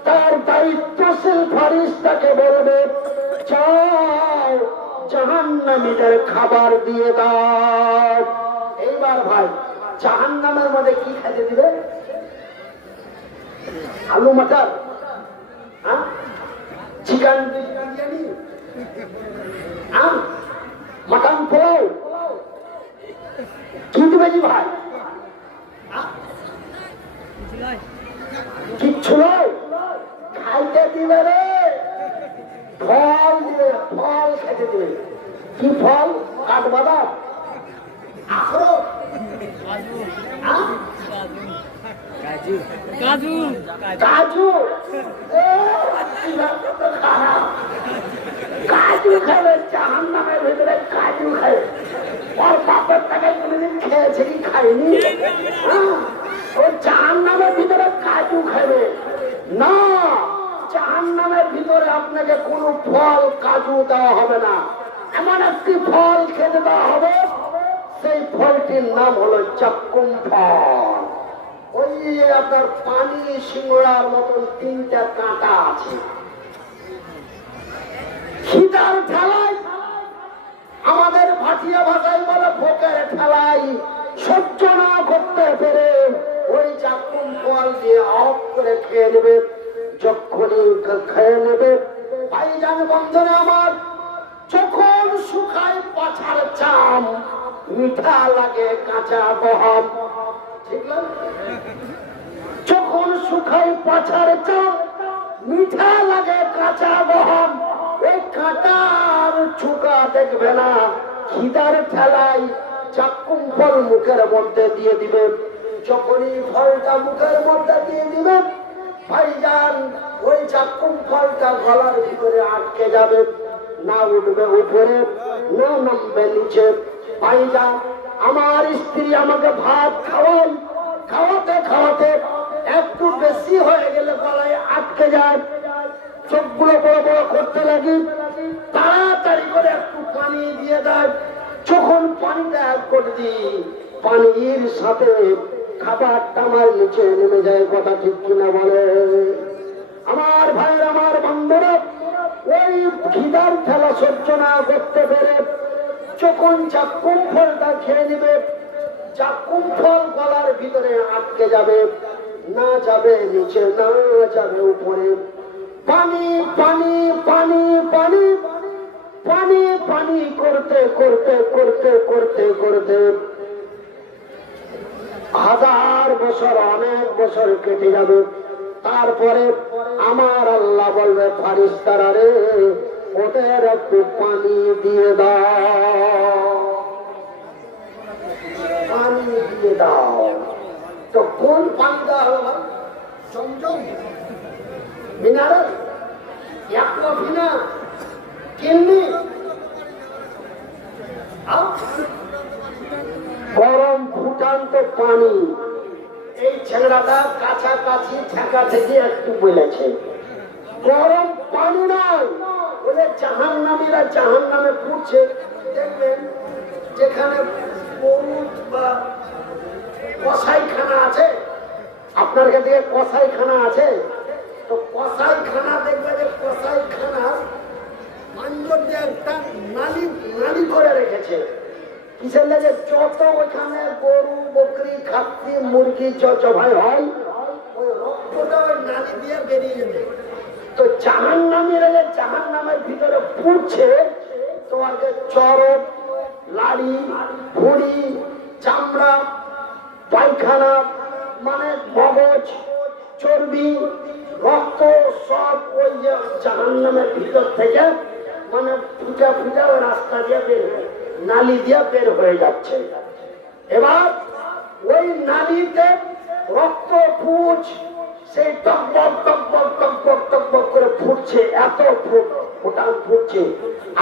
তার দায়িত্বশীল ফারিস্তাকে বলবে, যাও জাহান্নামীদের খাবার দিয়ে দাও। এইবার ভাই, জাহান্নামের মধ্যে কি খেতে দিবে? আলু মটর, চিকেন বিরিয়ানি, মটন পোলাও, কি দিবে জি ভাই? কিচ্ছু নয়, খাইতে দিবে রে, ফল দিবে, ফল খেতে দিবে। কি ফল? কাঠবাদাম, আখরোট, কাজু, কাজু, কাজু খাবে জাহান্নামের ভিতরে, কাজু খাবে। ওর বাপের টাকা কোনদিন খেয়েছে কি খায়নি? ওই জাহান্নামের ভিতরে কাজু খাবে না। জাহান্নামের ভিতরে আপনাকে কোনো ফল, কাজু দেওয়া হবে না। এমন একটি ফল খেতে দেওয়া হবে, সেই ফলটির নাম হলো চাক্কুম ফল। ওই আপনার পানি সিংড়ার মতন তিনটা কাঁটা আছে। খিদার ঠেলায়, আমাদের ভাটিয়া ভাষায় বলে ভোকের ঠেলায়, সহ্য না করতে পেরে ওই চাকুম ফল দিয়ে অফ করে খেয়ে নেবে। যখনই খেয়ে নেবে, ভাইজান বন্ধনে আমার, যখন শুকায় পাছার চাম, মিঠা লাগে কাঁচা গহম, ঠিক না? যখন শুকাই পাছার চাল, মিঠা লাগে কাঁচা গহম, এই কাঁটার চুকা দেখবে না, খিদার ঠেলায় চাকুম ফল মুখের মধ্যে দিয়ে দিবে। যখনই ফলটা মুখের মধ্যে দিয়ে দিবে ভাইজান, ওই চাকুম ফলটা গলার ভিতরে আটকে যাবে, না উঠবে উপরে না নামবে নিচে। ভাইজান, আমার স্ত্রী আমাকে ভাত খাওয়াই, খাওয়াতে খাওয়াতে একটু বেশি হয়ে গেলে গলায় আটকে যায়, চোখগুলো বড় বড় করতে লাগি, তাড়াতাড়ি করে একটু পানি দিয়ে দেয়। যখন পানিটা এক করে দিই, পানির সাথে খাবারটা আমার নিচে নেমে যায়। কথা ঠিক কিনা বলে আমার ভাইয়ের, আমার বন্ধুরা? ওই খিদার ঠেলা সহ্য না করতে পেরে যখন চাকুম ফলটা খেয়ে নিবে, চাকুম ফল গলার ভিতরে আটকে যাবে, না যাবে নিচে না যাবে উপরে। পানি পানি পানি পানি পানি পানি করতে করতে করতে করতে করতে হাজার বছর, অনেক বছর কেটে যাবে। তারপরে আমার আল্লাহ বলবে, ফারিস্তারা রে, ওদের একটু পানি দিয়ে দাও, পানি দিয়ে দাও। তো কোন পানি দেওয়া হবে? জমজম, মিনারেল, অ্যাকোয়াফিনা, কিন্নি, গরম ফুটান্ত পানি। এই ছেলেটা কাছাকাছি ঠেকা থেকে একটু বলেছে, গরম পানি নয়, বলে জাহান্নামীরা জাহান্নামে পুড়ছে। দেখবেন যেখানে পুরুষ বা কসাইখানা আছে, আপনার কাছে কসাইখানা আছে, তো কসাইখানা দেখবে যে কসাইখানার মাঞ্জর দিয়ে একটা নালি নালি করে রেখেছে। কিসের লেগে? যত ওইখানে গরু বকরি খাসি মুরগি জবাই হয়, ওই রক্তটা ওই নালি দিয়ে বেরিয়ে যাবে। তো জাহান্নামীরা যে জাহান্নামের ভিতরে পুড়ছে, তোমাকে চরক, লাড়ি, ভুঁড়ি, চামড়া, পায়খানা, মানে মগজ, চর্বি, রক্ত সব ওই যে জাহান্নামের ভিতর থেকে মানে ফুটা ফুটা ওই রাস্তা দিয়ে বের হয়ে, নালি দিয়ে বের হয়ে যাচ্ছে। এবার ওই নালিতে রক্ত পুঁজ সেই টকবক টকবক টকবক টকবক করে ফুটছে, এত ফোটান ফুটছে।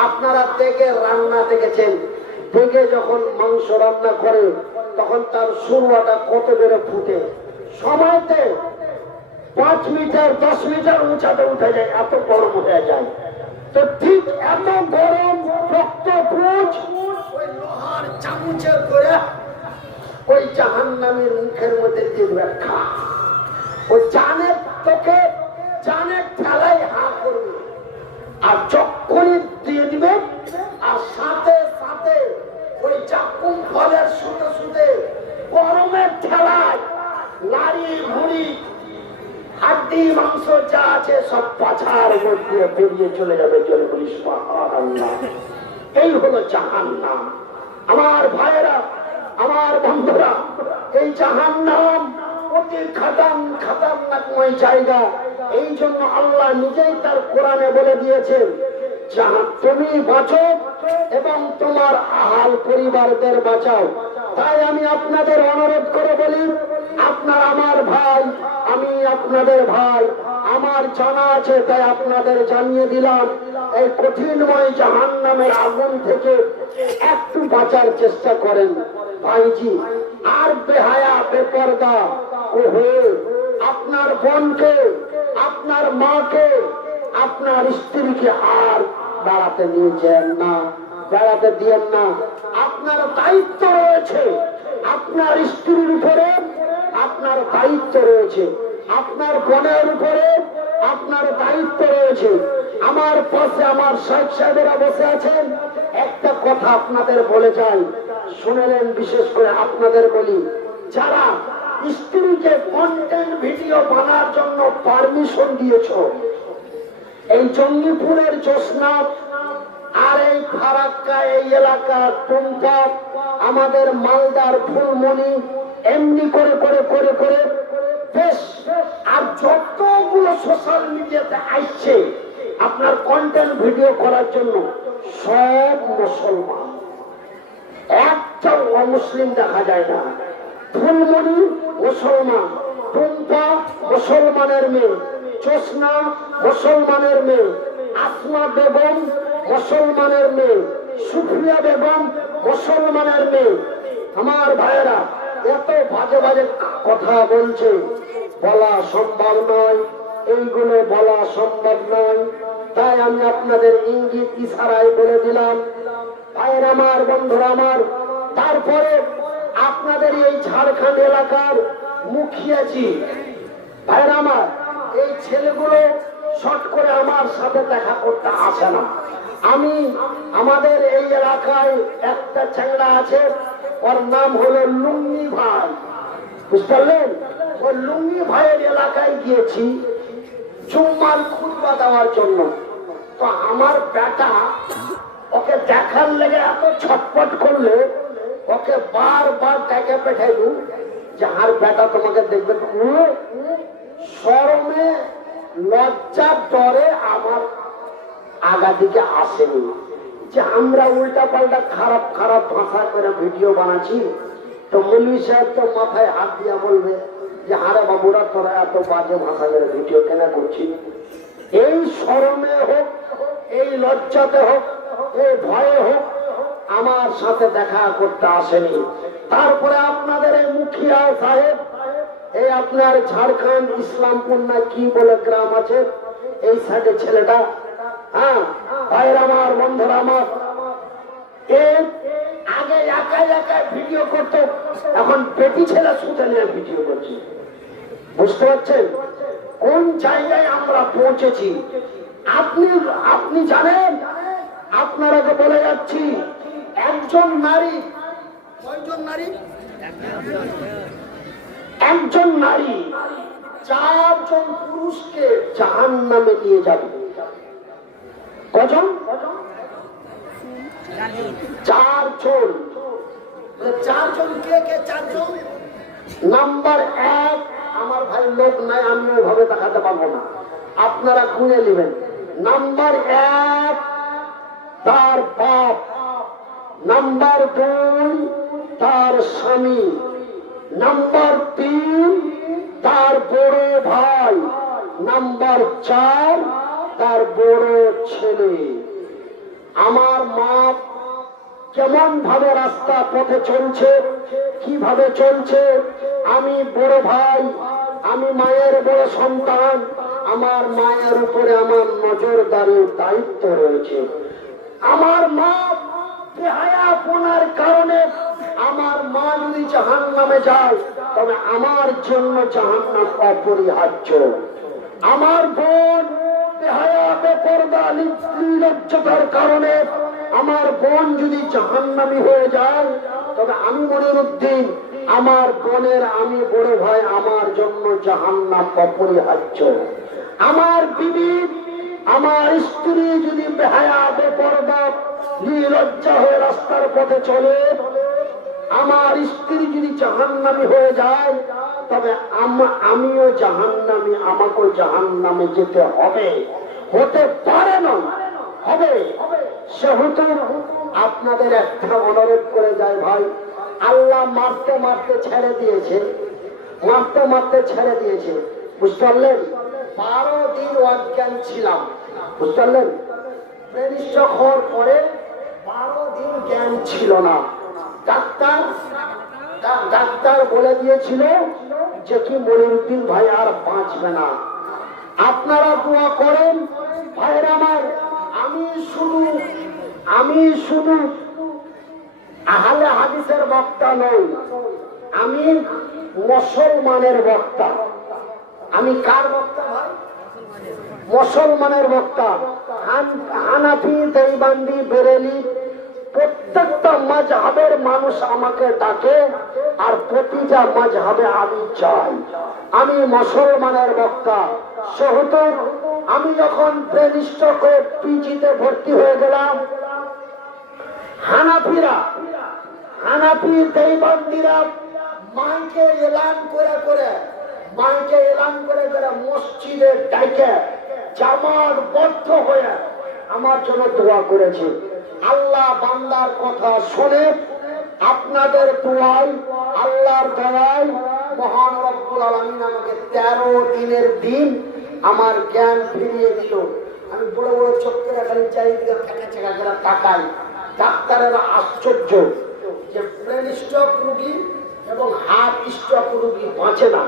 আপনারা দেখে রান্না দেখেছেন, দেখে যখন মাংস রান্না করে তখন তার শুরুয়াটা কত বেড়ে ফুটে, সময়তে 5 মিটার 10 মিটার উঁচাতে উঠে যায়, এত গরম হয়ে যায়। তো ঠিক এত গরম রক্ত পুঁজ ওই লোহার চামচে করে ওই জাহান্নামীর মুখের মধ্যে দিবে, খা। ওই জানের তোকে জানের ঠেলাই হা করবে, আর যখনই দিয়ে দিবে, আর সাথে সাথে ওই চাকুম ফলের সুতে সুতে গরমের ঠেলায় নারী ভুঁড়ি হাড্ডি মাংস যা আছে সব পাছার মধ্যে বেরিয়ে চলে যাবে। জলে বলিস সুবহানাল্লাহ। এই হলো জাহান্নাম। আমার ভাইয়েরা, আমার বন্ধুরা, এই জাহান্নাম অতি খতরনাকময় জায়গা। এই জন্য আল্লাহ নিজেই তার কোরআনে বলে দিয়েছেন, তুমি বাঁচো এবং তোমার আহাল পরিবারদের বাঁচাও। তাই আমি আপনাদের অনুরোধ করে বলি, আপনার আমার ভাই, আমি আপনাদের ভাই, আমার জানা আছে তাই আপনাদের জানিয়ে দিলাম, এই কঠিনময় জাহান্নামের আগুন থেকে একটু বাঁচার চেষ্টা করেন ভাইজি। আর বেহায়া বেপরদা ওহে আপনার বোনকে, আপনার মাকে, আপনার স্ত্রীকে আর বেড়াতে নিয়ে যান না, বেড়াতে দিয়েন না। আপনার দায়িত্ব রয়েছে, আপনার স্ত্রীর উপরে আপনার দায়িত্ব রয়েছে, আপনার বোনের উপরে আপনার দায়িত্ব রয়েছে। আমার পাশে আমার শেখ সাহেবেরা বসে আছেন, একটা কথা আপনাদের বলে যাই, শুনেলেন। বিশেষ করে আপনাদের বলি, যারা স্ত্রীকে কন্টেন্ট ভিডিও বানার জন্য পারমিশন দিয়েছ, এই জঙ্গিপুরের জোসনা আর এই ফারাক্কা, এই এলাকার টুমকা, আমাদের মালদার ফুলমণি, এমনি করে করে করে করে বেশ। আর যতগুলো সোশ্যাল মিডিয়াতে আসছে আপনার কন্টেন্ট ভিডিও করার জন্য, সব মুসলমান, একটা অমুসলিম দেখা যায় না। ফুলমণি মুসলমান, টুম্পা মুসলমানের মেয়ে, জোসনা মুসলমানের মেয়ে, আসমা বেগম মুসলমানের মেয়ে, সুফিয়া বেগম মুসলমানের মেয়ে। আমার ভাইয়েরা এত বাজে বাজে কথা বলছে, বলা সম্ভব নয়, এইগুলো বলা সম্ভব নয়। তাই আমি আপনাদের ইঙ্গিত ইশারায় বলে দিলাম। ভাইয়ের আমার, বন্ধুরা আমার, তারপরে আপনাদের এই ঝাড়খণ্ড এলাকার মুখিয়াজি ভাইয়ের আমার, এই ছেলেগুলো শর্ট করে আমার সাথে দেখা করতে আসে না। আমি আমাদের এই এলাকায় একটা চ্যাংড়া আছে, ওর নাম হলো লুঙ্গি ভাই, বুঝতে পারলেন? ওই লুঙ্গি ভাইয়ের এলাকায় গিয়েছি জুম্মার খুতবা দেওয়ার জন্য। তো আমার বেটা ওকে দেখার লেগে এত ছটপট করলে ওকে বারবার ডেকে পাঠাইলু যে আর বেটা তোমাকে দেখবে। শরমে লজ্জার ডরে আমার আগা দিকে আসেনি যে আমরা উল্টা পাল্টা খারাপ খারাপ ভাষা করে ভিডিও বানাচ্ছি। তো মৌলভী সাহেব তো মাথায় হাত দিয়া বলবে যে আরে বাবুরা তোরা এত বাজে ভাষা করে ভিডিও কেন করছি। এই শরমে হোক, এই লজ্জাতে হোক, এই ভয়ে হোক আমার সাথে দেখা করতে আসেনি। তারপরে আপনাদের এই মুখিয়া সাহেব, এই আপনার ঝাড়খণ্ড ইসলামপুর না কি বলে গ্রাম আছে, এই সাইডে ছেলেটা, হ্যাঁ ভাইয়ের আমার, বন্ধুরা আমার, আগে একাই একাই ভিডিও করতো, এখন বেটি ছেলে সুতে নিয়ে ভিডিও করছে। বুঝতে পারছেন কোন জায়গায় আমরা পৌঁছেছি? আপনি জানেন? আপনারাকে বলে যাচ্ছি, একজন নারী, কয়জন নারী? একজন নারী 4 জন পুরুষকে জাহান্নামে নিয়ে যাবে। কজন? 4 জন। 4 জন কে কে? 4 জন। নাম্বার 1, আমার ভাই লোক নাই, আমি ওইভাবে দেখাতে পারবো না, আপনারা গুনে নেবেন। নাম্বার 1 তার বাপ, নাম্বার 2 তার স্বামী, নাম্বার 3 তার বড় ভাই, নাম্বার 4 তার বড় ছেলে। আমার মা কেমন ভাবে রাস্তা পথে চলছে, কিভাবে চলছে, আমি বড় ভাই, আমি মায়ের বড় সন্তান, আমার মায়ের উপরে আমার নজরদারির দায়িত্ব রয়েছে। আমার মা বেহায়াপনার কারণে আমার মা যদি জাহান্নামে যায় তবে আমার জন্য জাহান্নাম অপরিহার্য। আমার বোন বেহায়া বেপরদা নির্লজ্জতার কারণে আমার বোন যদি জাহান্নামী হয়ে যায় তবে আমি মনিরুদ্দিন, আমার বোনের আমি বড় ভাই, আমার জন্য জাহান্নাম অপরিহার্য। আমার বিবি, আমার স্ত্রী যদি বেহায়া বেপরদা নির্লজ্জা হয়ে রাস্তার পথে চলে, আমার স্ত্রী যদি জাহান্নামী হয়ে যায় তবে আমিও জাহান্নামী, আমাকেও জাহান্নামে যেতে হবে। হতে পারে না, হবে। সেহেতু আপনাদের একটা অনুরোধ করে যায় ভাই, আল্লাহ মারতে মারতে ছেড়ে দিয়েছে, মারতে মারতে ছেড়ে দিয়েছে, বুঝতে পারলেন? 12 দিন অজ্ঞান ছিলাম, বুঝতে পারলেন? হওয়ার পরে 12 দিন জ্ঞান ছিল না। ডাক্তার বলে দিয়েছিল যে কি মনিরুদ্দিন ভাই আর বাঁচবে না। আপনারা দোয়া করেন ভাইয়ের আমার। আমি শুধু আহলে হাদিসের বক্তা নই, আমি মুসলমানের বক্তা। আমি কার বক্তা ভাই? মুসলমানের বক্তা। হানাফি, দেওবন্দি, বেরেলি প্রত্যেকটা মাযহাবের মানুষ আমাকে ডাকে, আর প্রতিটা মাযহাবে আমি চাই। আমি মুসলমানের বক্তা। সেহেতু আমি যখন ব্রেন স্ট্রোকে পিজিতে ভর্তি হয়ে গেলাম, হানাফি, দেওবন্দিরা মাইকে এলান করে করে মসজিদের ডাইকে জামাত বদ্ধ হয়ে আমার জন্য দোয়া করেছে। আল্লাহ বান্দার কথা শুনে আপনাদের দোয়ায়, আল্লাহর দয়ায় মহান রব্বুল আলামিন আমাকে 13 দিনের দিন আমার জ্ঞান ফিরিয়ে দিল। আমি বড় বড় চোখের খালি চারিদিকে তাকাই। ডাক্তারেরা আশ্চর্য যে ব্রেন স্ট্রোক রোগী এবং হার্ট স্ট্রোক রোগী বাঁচে না,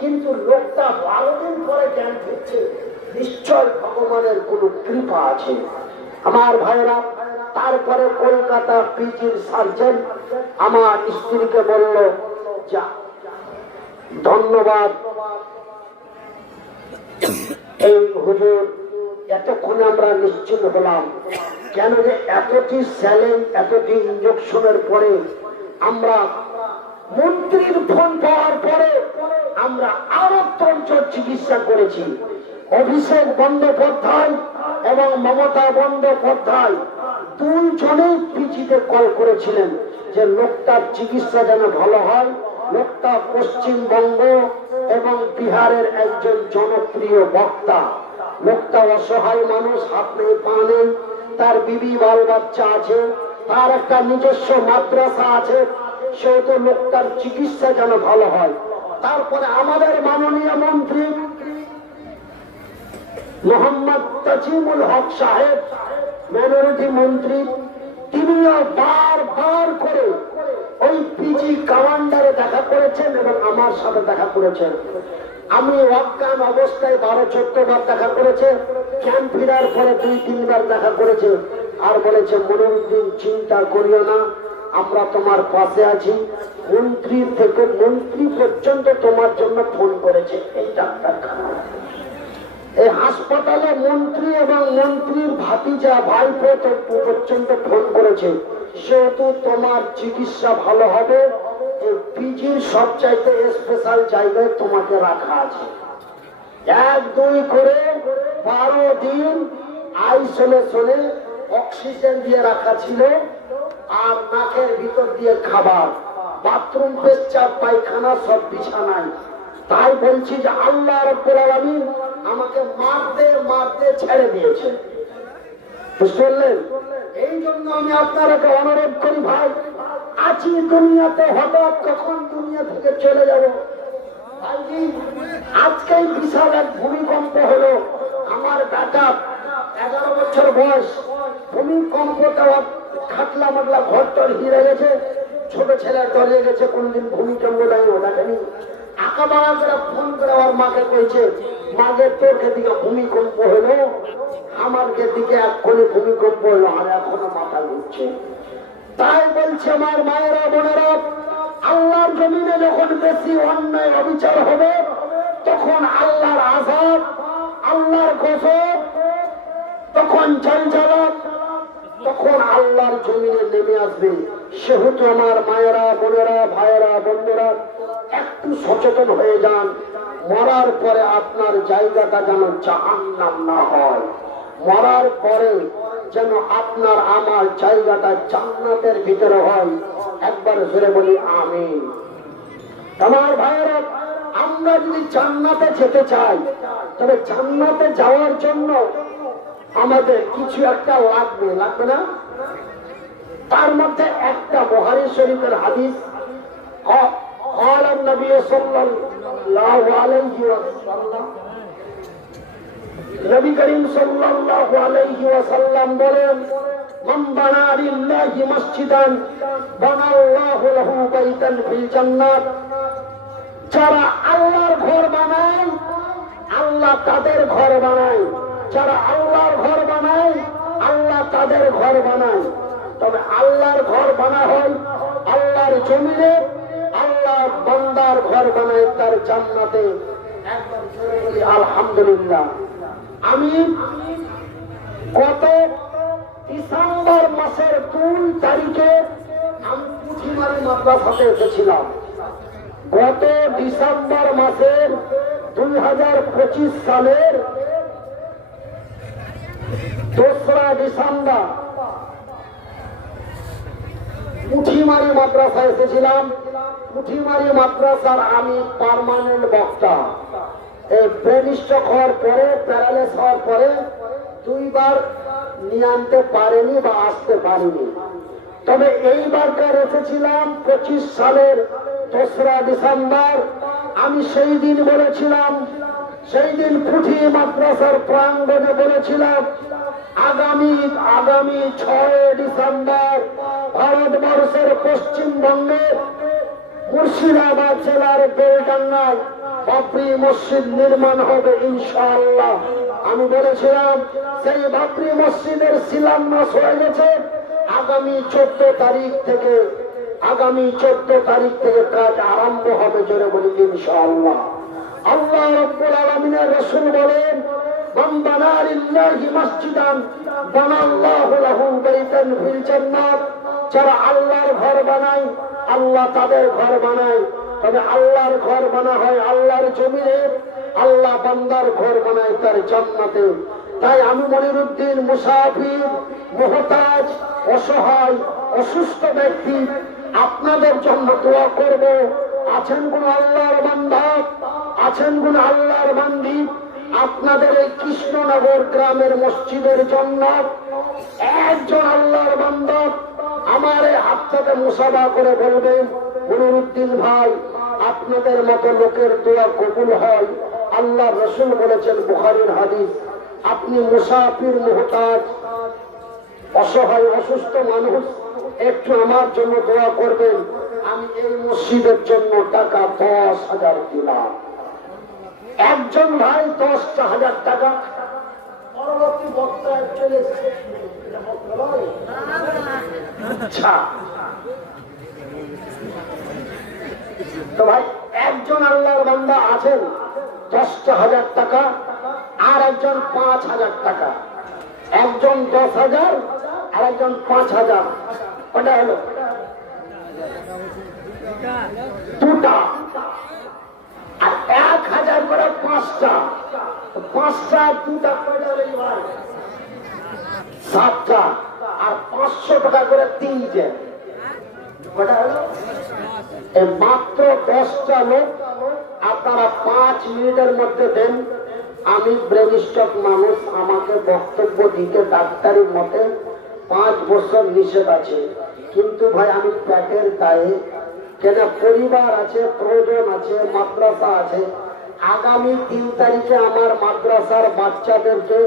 কিন্তু লোকটা 12 দিন পরে জ্ঞান ফিরছে। নিশ্চয় ভগবানের কোনো কৃপা আছে আমার ভাইরা। তারপরে কলকাতা পিজির সার্জন আমার স্ত্রীকে বলল, যা ধন্যবাদ এই হুজুর, এতক্ষণে আমরা নিশ্চিত হলাম। কেন যে এতটি স্যালাইন, এতটি ইঞ্জেকশনের পরে আমরা মন্ত্রীর ফোন পাওয়ার পরে আমরা আরো তঞ্চর চিকিৎসা করেছি। অভিষেক বন্দ্যোপাধ্যায় এবং মমতা বন্দ্যোপাধ্যায় দুইজনেই পিজিতে কল করেছিলেন যে লোকটার চিকিৎসা যেন ভালো হয়। লোকটা পশ্চিমবঙ্গ এবং বিহারের একজন জনপ্রিয় বক্তা। লোকটা অসহায় মানুষ, হাত নেই পা নেই, তার বিবি বাল বাচ্চা আছে, তার একটা নিজস্ব মাদ্রাসা আছে, সেহেতু লোকটার চিকিৎসা যেন ভালো হয়। তারপরে আমাদের মাননীয় মন্ত্রী মোহাম্মদ তাজিমুল হক সাহেব, মাইনরিটি মন্ত্রী, তিনিও বারবার করে ওই পিজি কমান্ডারে দেখা করেছেন এবং আমার সাথে দেখা করেছেন। আমি অজ্ঞান অবস্থায় 12-14 বার দেখা করেছে, ক্যাম্প ফিরার পরে 2-3 বার দেখা করেছে। আর বলেছে, মনিরুদ্দিন চিন্তা করিও না, আমরা তোমার পাশে আছি। মন্ত্রী থেকে মন্ত্রী পর্যন্ত তোমার জন্য ফোন করেছে এই ডাক্তারখানা। এই হাসপাতালে মন্ত্রী এবং মন্ত্রীর ভাতিজা ভাইপো পর্যন্ত ফোন করেছে, সেহেতু তোমার চিকিৎসা ভালো হবে। এই পিজির সব চাইতে স্পেশাল জায়গায় তোমাকে রাখা আছে। 1-2 করে 12 দিন আইসোলেশনে অক্সিজেন দিয়ে রাখা ছিল, আর নাকের ভিতর দিয়ে খাবার, বাথরুম, পেচ্ছাপ, পায়খানা সব বিছানায়। তাই বলছি যে আল্লাহ রাব্বুল আলামিন আমাকে মারতে মারতে ছেড়ে দিয়েছে, বুঝলেন? এই জন্য আমি আপনারাকে অনুরোধ করি, ভাই আছি দুনিয়াতে, হঠাৎ কখন দুনিয়া থেকে চলে যাব। আজকেই বিশাল এক ভূমিকম্প হলো। আমার বেটা 11 বছর বয়স, ভূমিকম্পটা খাটলা মাটলা ঘর টর হিরে গেছে। ছোট ছেলে ডরে গেছে, কোনদিন ভূমিকম্প নাই ও দেখেনি। আঁকা বাড়া করে ফোন করে আমার মাকে কইছে, মাকে তোকে দিকে ভূমিকম্প হলো, আমাকে দিকে এক্ষুনি ভূমিকম্প হলো, আর এখনো মাথা ঘুরছে। তাই বলছে আমার মায়েরা বোনেরা, আল্লাহর জমিনে যখন বেশি অন্যায় অবিচার হবে, তখন আল্লাহর আযাব, আল্লাহর গজব, তখন জঞ্জালত, তখন আল্লাহর জমিনে নেমে আসবে। সেহেতু আমার মায়েরা বোনেরা, ভাইয়েরা বন্ধুরা, একটু সচেতন হয়ে যান। মরার পরে আপনার জায়গাটা যেন জাহান্নাম না হয়, মরার পরে যেন আপনার আমার জায়গাটা জান্নাতের ভিতরে হয়। একবার জোরে বলি আমিন। আমার ভাইয়েরা, আমরা যদি জান্নাতে যেতে চাই, তবে জান্নাতে যাওয়ার জন্য আমাদের কিছু একটা লাগবে, লাগবে না? তার মধ্যে একটা বুখারী শরীফের হাদিস, قال النبي صلى الله عليه وسلم, নবী করিম সাল্লাল্লাহু আলাইহি ওয়াসাল্লাম বলেন, মান বানা লিল্লাহি মসজিদান বানাল্লাহু লাহু বাইতান ফিল জান্নাত। যারা আল্লাহর ঘর বানায়, আল্লাহ তাদের ঘর বানায়। যারা আল্লাহর ঘর বানায়, আল্লাহ তাদের ঘর বানায়। তবে আল্লাহর ঘর বানা হয় আল্লাহর জমিনে, আল্লাহ বান্দার ঘর বানায় তার জান্নাতে। একবার জোরে বলি আলহামদুলিল্লাহ। আমি গত ডিসেম্বর মাসের 2 তারিখে আমি পুঁথিমারি মাদ্রাসাতে এসেছিলাম। গত ডিসেম্বর মাসের 2025 সালের 2রা ডিসেম্বর পুঁথিমারি মাদ্রাসায় এসেছিলাম। পুঁঠিমারি মাদ্রাসার আমি পার্মানেন্ট বক্তা। এই ব্রেন স্ট্রোক হওয়ার পরে, প্যারালাইস হওয়ার পরে 2 বার নিয়ে আনতে পারেনি বা আসতে পারিনি। তবে এইবারকার এসেছিলাম 25 সালের 2রা ডিসেম্বর। আমি সেই দিন বলেছিলাম, সেই দিন পুঁঠি মাদ্রাসার প্রাঙ্গণে বলেছিলাম, আগামী 6 ডিসেম্বর ভারতবর্ষের পশ্চিমবঙ্গে মুর্শিদাবাদ জেলার বেলডাঙ্গায় বাবরি মসজিদ নির্মাণ হবে ইনশাআল্লাহ। আমি বলেছিলাম সেই বাবরি মসজিদের শিলান্যাস হয়ে গেছে। আগামী 14 তারিখ থেকে কাজ আরম্ভ হবে, জোরে বলি ইনশাআল্লাহ। আল্লাহ রাব্বুল আলামিনের রাসূল বলেন, মান বানা লিল্লাহি মাসজিদান বানাল্লাহু লাহু বাইতান ফিল জান্নাত। যারা আল্লাহর ঘর বানায়, আল্লাহ তাদের ঘর বানায়। তবে আল্লাহর ঘর বানা হয় আল্লাহর জমিনে, আল্লাহ বান্দার ঘর বানায় তার জান্নাতে। তাই আমি মনিরুদ্দিন মুসাফির, মুহতাজ, অসহায়, অসুস্থ ব্যক্তি, আপনাদের জন্য দোয়া করব। আছেন কোন আল্লাহর বান্দা, আছেন কোন আল্লাহর বান্দি আপনাদের এই কৃষ্ণনগর গ্রামের মসজিদের জন্য? একজন আল্লাহর বান্দা আমার এই হাতটাকে মুসাফা করে বলবেন, মনিরুদ্দিন ভাই, আপনাদের মতো লোকের দোয়া কবুল হয়। আল্লাহ রাসূল বলেছেন, বুখারীর হাদিস, আপনি মুসাফির, মুহতাজ, অসহায়, অসুস্থ মানুষ, একটু আমার জন্য দোয়া করবেন। আমি এই মসজিদের জন্য টাকা 10,000 দিলাম। একজন ভাই 10,000 টাকা। পরবর্তী বক্তা চলে এসেছে। আচ্ছা, তো ভাই একজন আল্লাহর বান্দা আছেন 10,000 টাকা, আর একজন 5,000 টাকা। একজন 10,000 আর একজন 5,000। ওটা হলো দুটা, আর 1,000 করে 5টা। 5টা, দুটা কয়টা হলো ভাই? 7টা। আর 500 টাকা করে 3টে। কয়টা হলো? এই মাত্র 10টা লোক আপনারা 5 মিনিটের মধ্যে দেন। আমি ব্রেন স্ট্রোক মানুষ, আমাকে বক্তব্য দিতে ডাক্তারি মতে 5 বছর নিষেধ আছে। কিন্তু ভাই আমি পেটের দায়ে, কেন পরিবার আছে, প্রয়োজন আছে, মাদ্রাসা আছে। আগামী 3 তারিখে আমার মাদ্রাসার বাচ্চাদেরকে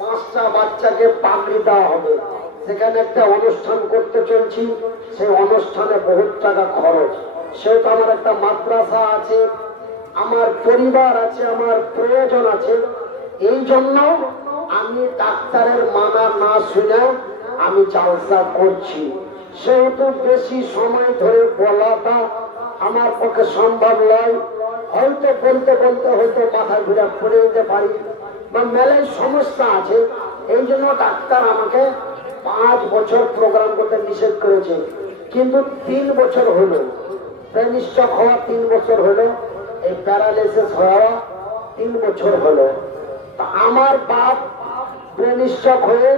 5টা বাচ্চাকে পাগড়ি দেওয়া হবে। সেখানে একটা অনুষ্ঠান করতে চলছি, সেই অনুষ্ঠানে বহুত টাকা খরচ। সেহেতু আমার একটা মাদ্রাসা আছে, আমার পরিবার আছে, আমার প্রয়োজন আছে। এই জন্য আমি ডাক্তারের মানা না শুনে আমি জালসা করছি। সেহেতু বেশি সময় ধরে বলাটা আমার পক্ষে সম্ভব নয়। হয়তো বলতে বলতে হয়তো মাথা ঘুরে পড়ে যেতে পারি, বা মেলায় সমস্যা আছে। এই জন্য ডাক্তার আমাকে 5 বছর প্রোগ্রাম করতে নিষেধ করেছে। কিন্তু 3 বছর হলো, ব্রেন স্ট্রোক হওয়া 3 বছর হলো, এই প্যারালাইসিস হওয়া 3 বছর হলো। আমার বাপ ব্রেন স্ট্রোক হয়ে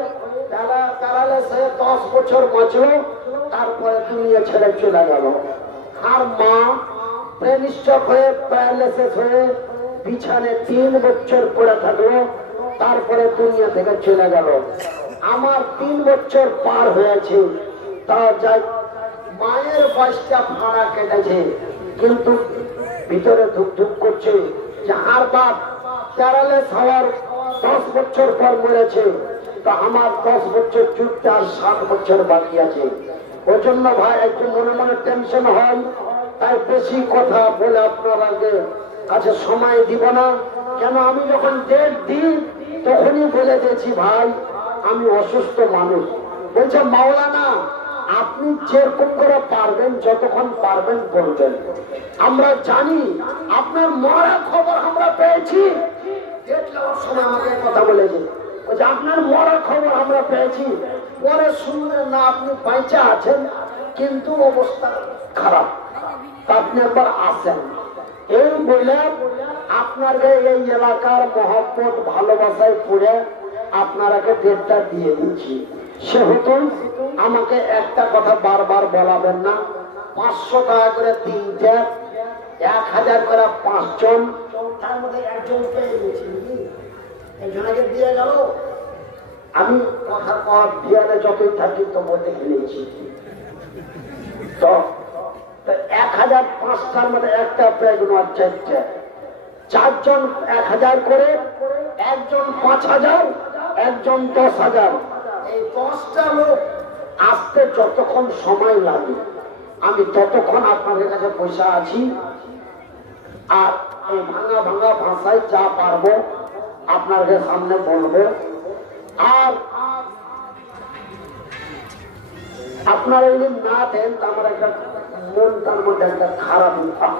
প্যারালাইসিস হয়ে 10 বছর বাঁচলো, তারপরে দুনিয়া ছেড়ে চলে গেল। আর মা ব্রেন স্ট্রোক হয়ে প্যারালাইসিস হয়ে বিছানে 3 বছর পড়ে থাকলো, তারপরে দুনিয়া থেকে চলে গেল। আমার 3 বছর পার হয়েছে, তা যাই মায়ের 22টা ফাড়া কেটেছে, কিন্তু ভিতরে ধুক ধুক করছে যে আর বাপ প্যারালাইস হওয়ার 10 বছর পর মরেছে, তা আমার 10 বছর চুপতে আর 7 বছর বাকি আছে। ওই জন্য ভাই একটু মনে মনে টেনশন হয়, তাই বেশি কথা বলে আপনার আগে কাছে সময় দিব না। কেন আমি যখন ডেট দিই তখনই বলে দিয়েছি, ভাই আমি অসুস্থ মানুষ। বলছে মাওলানা আপনি যেরকম করে পারবেন, যতক্ষণ পারবেন বলবেন। আমরা জানি আপনার মরা খবর আমরা পেয়েছি। ডেট নেওয়ার সময় আমাকে কথা বলেছে, বলছে আপনার মরা খবর আমরা পেয়েছি। পরে শুনলেন না আপনি বেঁচে আছেন, কিন্তু অবস্থা খারাপ, আপনি একবার আসেন। এই বলে আপনার এই এলাকার মহব্বত ভালোবাসায় পড়ে আপনারাকে ডেটটা দিয়ে দিচ্ছি। সেহেতু আমাকে একটা কথা বারবার বলাবেন না, 500 টাকা করে 3টে, 1000 করে 5 জন, তার মধ্যে একজন পেয়ে গেছি, একজনকে দিয়ে গেল। আমি কথা কর বিয়ারে যতই থাকি তো মধ্যে খেলেছি, তো 1005টার মধ্যে একটা পেয়ে গেল, আর 4টে, 4 জন 1000 করে, একজন 5000, একজন 10,000। এই 10টা লোক আসতে যতক্ষণ সময় লাগে আমি ততক্ষণ আপনাদের কাছে পয়সা আছি। আর এই ভাঙা ভাঙা ভাষায় যা পারবো আপনাদের সামনে বলবো। আর আপনারা যদি না দেন আমার একটা মনটার মধ্যে একটা খারাপ ভাব।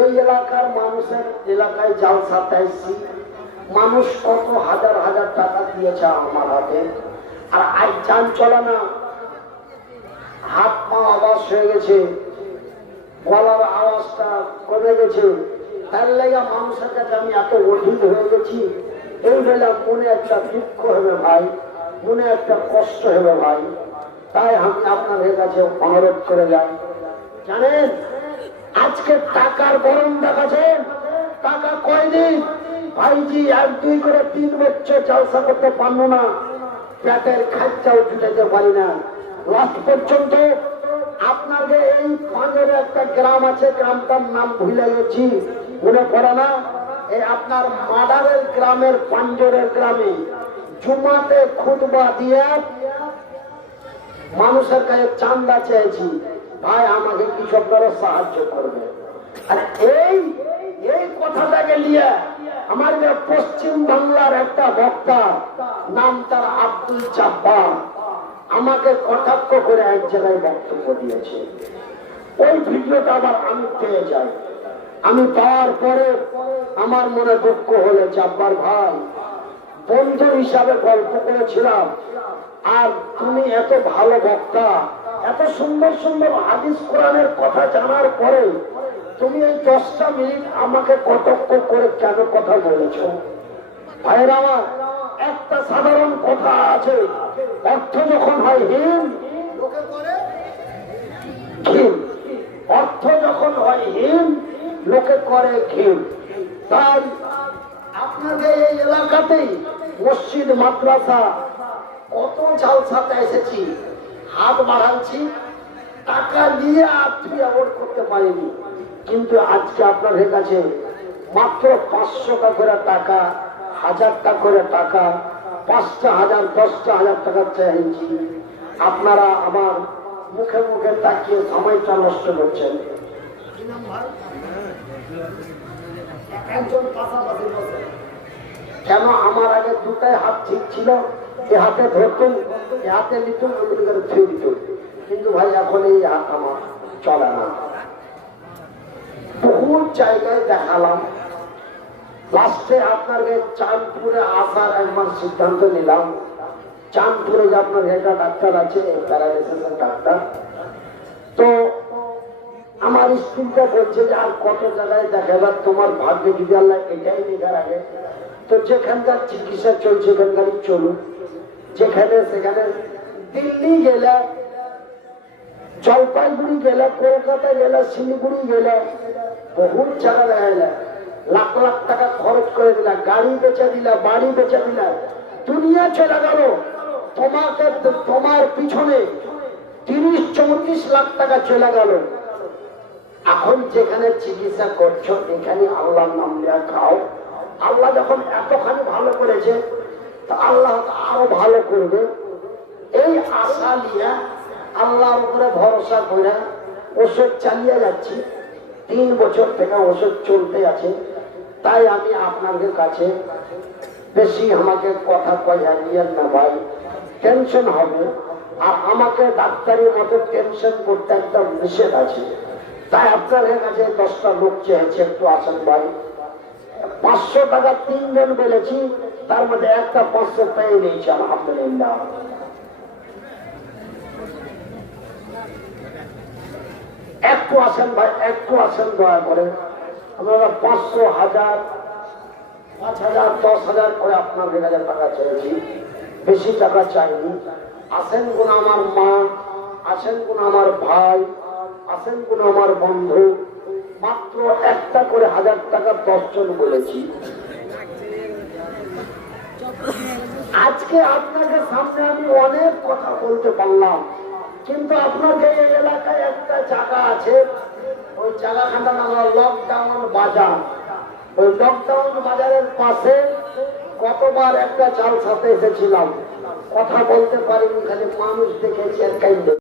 এই এলাকার মানুষের এলাকায় জালসাতে এসেছি, মানুষ কত হাজার হাজার টাকা দিয়েছে আমার হাতে, আর আজ যান চলে না, হাত পা আওয়াজ হয়ে গেছে, গলার আওয়াজটা কমে গেছে। তার লেগে মানুষের কাছে আমি এত অধীন হয়ে গেছি। এই বেলা মনে একটা দুঃখ হবে ভাই, মনে একটা কষ্ট হবে ভাই। তাই আমি আপনাদের কাছে অনুরোধ করে যাই, জানেন আজকে টাকার গরম দেখাচ্ছে। টাকা কয়দিন ভাইজি 1-2 করে 3 বছর জলসা করতে পারবো না, পেটের খাদ্যাও জুটাইতে পারি না। লাস্ট পর্যন্ত আপনাদের এই পাঁজরে একটা গ্রাম আছে, গ্রামটার নাম ভুলে গেছি, মনে পড়ে না। এই আপনার মাদারের গ্রামের পাঞ্জরের গ্রামে জুমাতে খুতবা দিয়ে মানুষের কাছে চান্দা চেয়েছি, ভাই আমাকে কৃষকরা সাহায্য করবে। আর এই এই কথাটাকে নিয়ে আমার পশ্চিম বাংলার একটা বক্তা, নাম তার আব্দুল জব্বার, আমাকে কটাক্ষ করে এক জায়গায় বক্তব্য দিয়েছে। ওই ভিডিওটা আবার আমি পেয়ে যাই। আমি পাওয়ার পরে আমার মনে দুঃখ হলে, জব্বার ভাই বন্ধু হিসাবে গল্প করেছিলাম, আর তুমি এত ভালো বক্তা, এত সুন্দর সুন্দর হাদিস কোরআনের কথা জানার পরে তুমি এই 10টা মিনিট আমাকে কটাক্ষ করে কেন কথা বলেছ? ভাইয়ের আমার একটা সাধারণ কথা আছে, অর্থ যখন হয় হীন লোকে করে ঘিন, অর্থ যখন হয় হীন লোকে করে ঘিন। তাই আপনাদের এই এলাকাতেই মসজিদ মাদ্রাসা কত জালসাতে এসেছি, হাত বাড়াচ্ছি, টাকা নিয়ে আপনি অ্যাভয়েড করতে পারিনি। কিন্তু আজকে আপনাদের কাছে মাত্র 500 টাকা করে টাকা, 1000 টাকা করে টাকা, 5টা হাজার 10টা হাজার টাকা চাইছি। আপনারা আমার মুখে মুখে তাকিয়ে সময়টা নষ্ট করছেন। একজন পাশাপাশি বসে কেন? আমার আগে দুটাই হাত ঠিক ছিল, এ হাতে ধরতুম, এ হাতে নিতুম, ওগুলি করে ছুঁয়ে দিত। কিন্তু ভাই এখন এই হাত আমার চলে না। বহু জায়গায় দেখালাম, লাস্টে আপনাকে চাঁদপুরে আসার একবার সিদ্ধান্ত নিলাম। চাঁদপুরে যে আপনার একটা ডাক্তার আছে, প্যারালাইসিসের ডাক্তার, তো আমার স্ত্রীটা বলছে যে আর কত জায়গায় দেখাবার, তোমার ভাগ্য যদি আল্লাহ এটাই লেখা রাখে তো যেখানকার চিকিৎসা চলছে সেখানকারই চলুন। যেখানে সেখানে দিল্লি গেলে, জলপাইগুড়ি গেলে, কলকাতা গেলে, শিলিগুড়ি গেলে, বহু জায়গা গেলে লাখ লাখ টাকা খরচ করে দিলা, গাড়ি বেচে দিলা, বাড়ি বেচে দিলা, দুনিয়া চলে গেল। তোমাকে তোমার পিছনে 30-34 লাখ টাকা চলে গেল। এখন যেখানে চিকিৎসা করছো এখানে আল্লাহর নাম দেওয়া খাও। আল্লাহ যখন এতখানি ভালো করেছে তা আল্লাহ আরো ভালো করবে, এই আশা নিয়ে আল্লাহর উপরে ভরসা করে ওষুধ চালিয়ে যাচ্ছি। 3 বছর থেকে ওষুধ চলতে আছে। তাই আমি আপনাদের কাছে বেশি আমাকে কথা কয়া নিয়েন না ভাই, টেনশন হবে। আর আমাকে ডাক্তারের মতো টেনশন করতে একটা নিষেধ আছে। তাই আপনাদের কাছে 10টা লোক চেয়েছে, একটু আসেন ভাই। 500 টাকা 3 জন বলেছি, তার মধ্যে একটা 500 পেয়ে নিয়েছি আলহামদুলিল্লাহ। একটু আসেন ভাই, একটু আসেন দয়া করে। আমরা 500, 1000, 5000, 10,000 করে আপনাদের কাছে টাকা চেয়েছি, বেশি টাকা চাইনি। আসেন কোন আমার মা, আসেন কোন আমার ভাই, আছেন কোন আমার বন্ধু, মাত্র একটা করে 1000 টাকা 10 জন বলেছি। আজকে আপনাকে সামনে আমি অনেক কথা বলতে পারলাম, কিন্তু আপনাকে এই এলাকায় একটা জায়গা আছে, ওই জায়গাখানা নাম লকডাউন বাজার। ওই লকডাউন বাজারের পাশে কতবার একটা চাল সাথে এসেছিলাম, কথা বলতে পারিনি, খালি মানুষ দেখেছি আর কাইন্ড